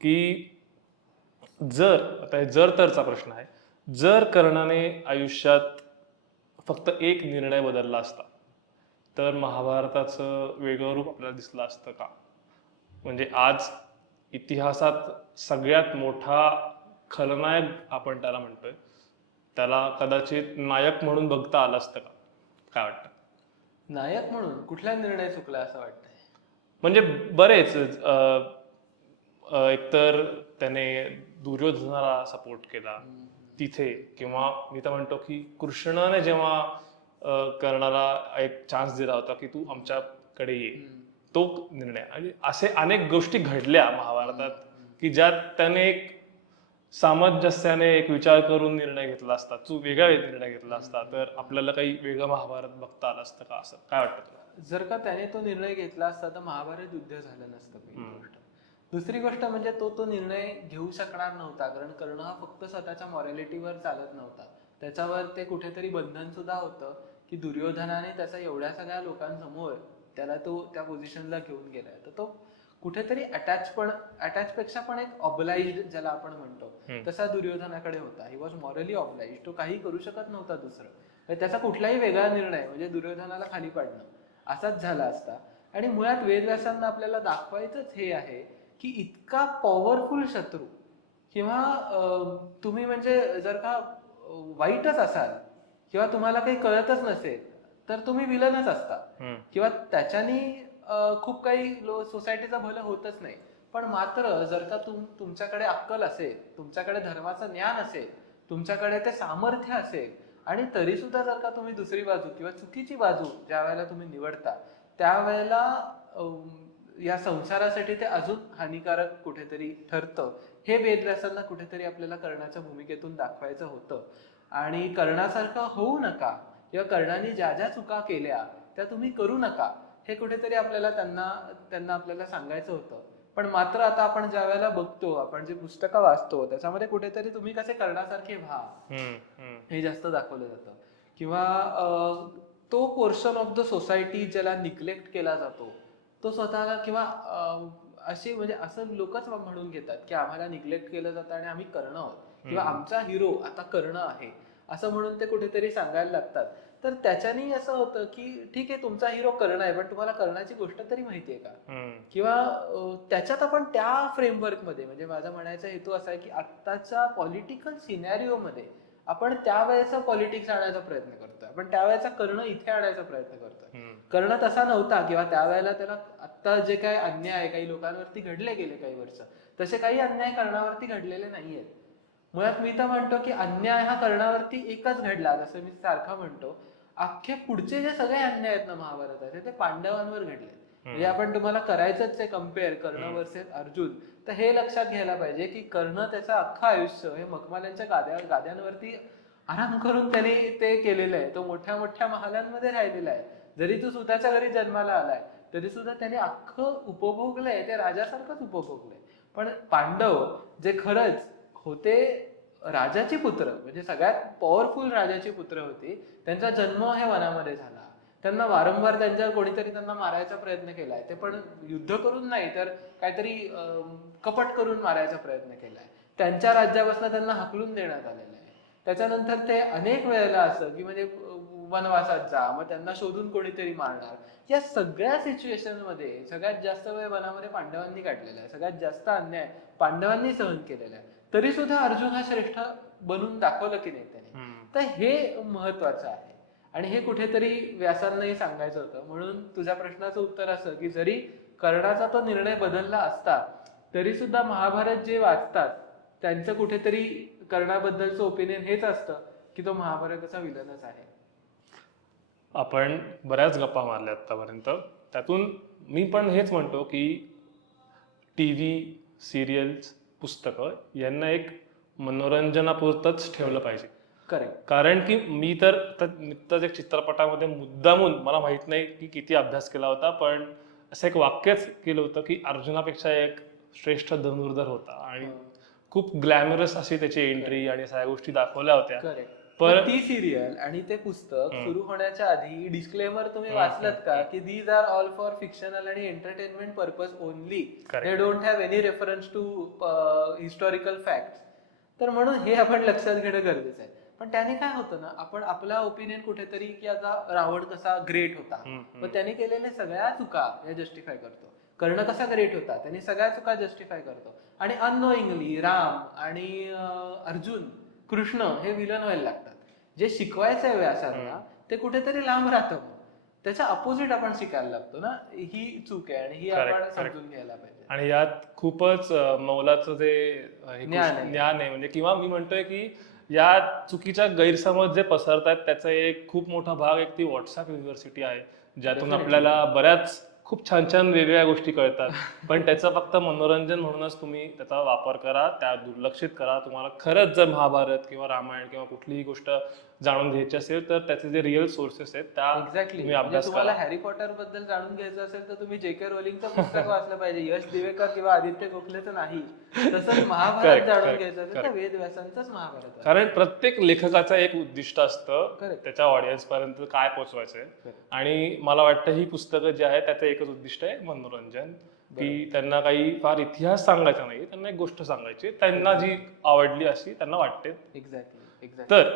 की जर, आता हे जर तरचा प्रश्न आहे, जर कर्णाने आयुष्यात फक्त एक निर्णय बदलला असता तर महाभारताचं वेगळं रूप आपल्याला दिसलं असतं का? म्हणजे आज इतिहासात सगळ्यात मोठा खलनायक आपण त्याला म्हणतोय, त्याला कदाचित नायक म्हणून बघता आलं असतं का? काय वाटतं? नायक म्हणून कुठला निर्णय चुकला असं वाटतंय? म्हणजे बरेच एकतर त्याने दुर्योधनाला सपोर्ट केला तिथे, किंवा मी तर म्हणतो की कृष्णाने जेव्हा कर्णाला एक चान्स दिला होता की तू आमच्याकडे ये, तो निर्णय. आणि असे अनेक गोष्टी घडल्या महाभारतात की ज्यात त्याने एक सामंजस्याने एक विचार करून निर्णय घेतला असता, तू वेगळा निर्णय घेतला असता तर आपल्याला काही वेगळं महाभारत बघता आलं असतं का? असं काय वाटतं तुला? जर का त्याने तो निर्णय घेतला असता तर महाभारत युद्ध झालं नसतं, पहिली गोष्ट. दुसरी गोष्ट म्हणजे तो निर्णय घेऊ शकणार नव्हता, कारण कर्ण हा फक्त स्वतःच्या मॉरॅलिटीवर चालत नव्हता. त्याच्यावर ते कुठेतरी बंधन सुद्धा होतं की दुर्योधनाने त्याचा एवढ्या सगळ्या लोकांसमोर त्याला तो त्या पोझिशनला घेऊन गेलाय. तर तो कुठेतरी अटॅच पेक्षा पण एक ऑबलाइज्ड ज्याला आपण म्हणतो तसा दुर्योधनाकडे होता. He was morally obliged. तो काही करू शकत नव्हता दुसरं. त्याचा कुठलाही वेगळा निर्णय म्हणजे दुर्योधनाला खाली पाडणं असाच झाला असता. आणि मुळात वेदव्यासांना आपल्याला दाखवायचंच हे आहे की इतका पॉवरफुल शत्रू, किंवा तुम्ही म्हणजे जर का वाईटच असाल किंवा तुम्हाला काही कळतच नसेल तर तुम्ही विलनच असता, किंवा त्याच्यानी खूप काही सोसायटीचं भलं होतच नाही. पण मात्र जर का तुमच्याकडे अक्कल असेल, तुमच्याकडे धर्माचं ज्ञान असेल, तुमच्याकडे ते सामर्थ्य असेल, आणि तरी सुद्धा जर का तुम्ही दुसरी बाजू किंवा चुकीची बाजू ज्या वेळेला तुम्ही निवडता त्यावेळेला या संसारासाठी ते अजून हानिकारक कुठेतरी ठरतं. हे वेदव्यासांना कुठेतरी आपल्याला कर्णाच्या भूमिकेतून दाखवायचं होतं. आणि कर्णासारखं होऊ नका, किंवा कर्णाने ज्या ज्या चुका केल्या त्या तुम्ही करू नका, हे कुठेतरी आपल्याला त्यांना आपल्याला सांगायचं होतं. पण मात्र आता आपण ज्या वेळेला बघतो, आपण जे पुस्तकं वाचतो त्याच्यामध्ये कुठेतरी तुम्ही कसे कर्णासारखे व्हा हे जास्त दाखवलं जातं. किंवा तो पोर्शन ऑफ द सोसायटी ज्याला निग्लेक्ट केला जातो तो स्वतःला, किंवा असे म्हणजे असं लोकच म्हणून घेतात की आम्हाला निग्लेक्ट केलं जातं आणि आम्ही कर्ण आहोत, किंवा आमचा हिरो आता कर्ण आहे असं म्हणून ते कुठेतरी सांगायला लागतात. तर त्याच्याने असं होतं की ठीक आहे तुमचा हिरो कर्ण आहे, पण तुम्हाला कर्णाची गोष्ट तरी माहितीये का? किंवा त्याच्यात आपण त्या फ्रेमवर्क मध्ये, म्हणजे माझा म्हणायचा हेतू असा आहे की आत्ताच्या पॉलिटिकल सिनॅरिओ मध्ये आपण त्यावेळेचा पॉलिटिक्स आणायचा प्रयत्न करतोय, आपण त्यावेळेचा कर्ण इथे आणायचा प्रयत्न करतोय. कर्ण तसा नव्हता, किंवा त्यावेळेला त्याला आता जे काही अन्याय काही लोकांवरती घडले गेले काही वर्ष, तसे काही अन्याय कर्णावरती घडलेले नाहीयेत. मुळात मी तर म्हणतो की अन्याय हा कर्णावरती एकच घडला, जसं मी सारखा म्हणतो अख्खे पुढचे जे सगळे अन्याय आहेत ना महाभारताचे ते पांडवांवर घडले. म्हणजे आपण तुम्हाला करायचंच आहे कम्पेअर कर्ण वर्सेस अर्जुन, तर हे लक्षात घ्यायला पाहिजे की कर्ण त्याचं अख्खं आयुष्य हे मखमाल्यांच्या गाद्यांवरती आराम करून त्याने ते केलेलं आहे. तो मोठ्या मोठ्या महालांमध्ये राहिलेला आहे. जरी तो सुताच्या घरी जन्माला आलाय तरी सुद्धा त्याने अख्खं उपभोगलंय, ते राजासारखंच उपभोगलंय. पण पांडव जे खरंच होते राजाची पुत्र, म्हणजे सगळ्यात पॉवरफुल राजाची पुत्र होती, त्यांचा जन्म हे वनामध्ये झाला. त्यांना वारंवार कोणीतरी त्यांना मारायचा प्रयत्न केलाय, ते पण युद्ध करून नाही तर काहीतरी कपट करून मारायचा प्रयत्न केलाय. त्यांच्या राज्यापासून त्यांना हाकलून देण्यात आलेलं आहे. त्याच्यानंतर ते अनेक वेळेला असं की म्हणजे वनवासात जा, मग त्यांना शोधून कोणीतरी मारणार. या सगळ्या सिच्युएशन मध्ये सगळ्यात जास्त वेळ वनामध्ये पांडवांनी काढलेला आहे, सगळ्यात जास्त अन्याय पांडवांनी सहन केलेला आहे. तरी सुद्धा अर्जुन हा श्रेष्ठ बनून दाखवलं की नाही त्याने. तर हे महत्वाचं आहे आणि हे कुठेतरी व्यासांनाही सांगायचं होतं. म्हणून तुझ्या प्रश्नाचं उत्तर असं की जरी कर्णाचा तो निर्णय बदलला असता तरी सुद्धा महाभारत जे वाचतात त्यांचं कुठेतरी कर्णाबद्दलचं ओपिनियन हेच असतं की तो महाभारताचा विलनच आहे. आपण बऱ्याच गप्पा मारल्या आतापर्यंत, त्यातून मी पण हेच म्हणतो की टीव्ही, सिरियल्स, पुस्तकं यांना एक मनोरंजनापुरतंच ठेवलं पाहिजे. करेक्ट. कारण की मी तर नुकताच एक चित्रपटामध्ये मुद्दामून, मला माहित नाही की किती अभ्यास केला होता, पण असं एक वाक्यच केलं होतं की अर्जुनापेक्षा एक श्रेष्ठ धनुर्धर होता आणि खूप ग्लॅमरस अशी त्याची एंट्री आणि सगळ्या गोष्टी दाखवल्या होत्या. करेक्ट. पण पण ती सिरियल आणि ते पुस्तक सुरू होण्याच्या आधी डिस्क्लेमर तुम्ही वाचलात का की these are all for fictional आणि entertainment purpose only, they don't have any reference to historical facts. तर म्हणून हे आपण लक्षात घेणं गरजेचं आहे. पण त्याने काय होतं ना, आपण आपला ओपिनियन कुठेतरी की आता रावण कसा ग्रेट होता, मग त्याने केलेल्या सगळ्या चुका या जस्टिफाय करतो. कर्ण कसा ग्रेट होता, त्यांनी सगळ्या चुका जस्टिफाय करतो. आणि अननोईंगली राम आणि अर्जुन, कृष्ण हे विलन व्हायला लागतात. जे शिकवायचं आहे व्यासांना ते कुठेतरी लांब राहतं. त्याच्या अपोजिट आपण शिकायला लागतो ना, ही चूक आहे आणि ही आपण समजून घ्यायला पाहिजे. आणि यात खूपच मौलाचं जे ज्ञान आहे, म्हणजे किंवा मी म्हणतोय की या चुकीच्या गैरसमज जे पसरतात त्याचा एक खूप मोठा भाग एक ती व्हॉट्सअप युनिव्हर्सिटी आहे, ज्यातून आपल्याला बऱ्याच खूप छान छान वेगवेगळ्या गोष्टी कळतात. पण त्याचं फक्त मनोरंजन म्हणूनच तुम्ही त्याचा वापर करा, त्या दुर्लक्षित करा. तुम्हाला खरंच जर महाभारत किंवा रामायण किंवा कुठलीही गोष्ट जाणून घ्यायची असेल तर त्याचे जे रिअल सोर्सेस आहेत त्या तुम्ही अभ्यास करा. तुम्हाला हॅरी पॉटर बद्दल जाणून घ्यायचं असेल तर तुम्ही जे.के. रोलिंगचं पुस्तक वाचलं पाहिजे, यश दिवेकर किंवा आदित्य गोखलेचं नाही. तसंच महाभारत जाणून घ्यायचं असेल तर वेद व्यासांचंच महाभारत. कारण प्रत्येक लेखकाचं एक उद्दिष्ट असतं त्याच्या ऑडियन्स पर्यंत काय पोहोचवायचंय. आणि मला वाटतं ही पुस्तकं जी आहेत त्याचं एकच उद्दिष्ट आहे मनोरंजन, की त्यांना काही फार इतिहास सांगायचा नाही, त्यांना एक गोष्ट सांगायची, त्यांना जी आवडली अशी त्यांना वाटते. एक्झॅक्टली. तर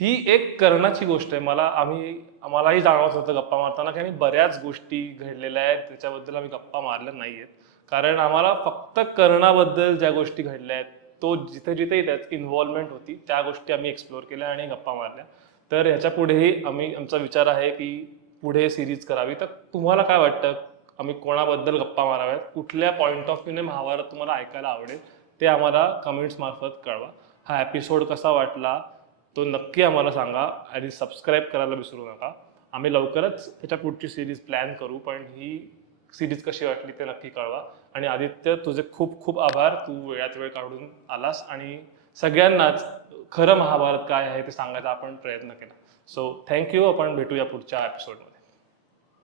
ही एक कर्णाची गोष्ट आहे. आम्हालाही जाणवत होतं गप्पा मारताना की बऱ्याच गोष्टी घडलेल्या आहेत त्याच्याबद्दल आम्ही गप्पा मारल्या नाहीयेत. कारण आम्हाला फक्त कर्णाबद्दल ज्या गोष्टी घडल्या आहेत, तो जिथे जिथे त्यात इन्व्हॉल्वमेंट होती त्या गोष्टी आम्ही एक्सप्लोर केल्या आणि गप्पा मारल्या. तर ह्याच्या पुढेही आमचा विचार आहे की पुढे सिरीज करावी. तर तुम्हाला काय वाटतं, आम्ही कोणाबद्दल गप्पा माराव्यात, कुठल्या पॉईंट ऑफ व्ह्यूने महाभारत तुम्हाला ऐकायला आवडेल ते आम्हाला कमेंट्स मार्फत कळवा. हा एपिसोड कसा वाटला तो नक्की आम्हाला सांगा आणि सबस्क्राईब करायला विसरू नका. आम्ही लवकरच त्याच्या पुढची सिरीज प्लॅन करू, पण ही सिरीज कशी वाटली ते नक्की कळवा. आणि आदित्य, तुझे खूप खूप आभार, तू वेळात वेळ काढून आलास आणि सगळ्यांनाच खरं महाभारत काय आहे ते सांगायचा आपण प्रयत्न केला. So thank you. आपण भेटूया पुढच्या एपिसोडमध्ये.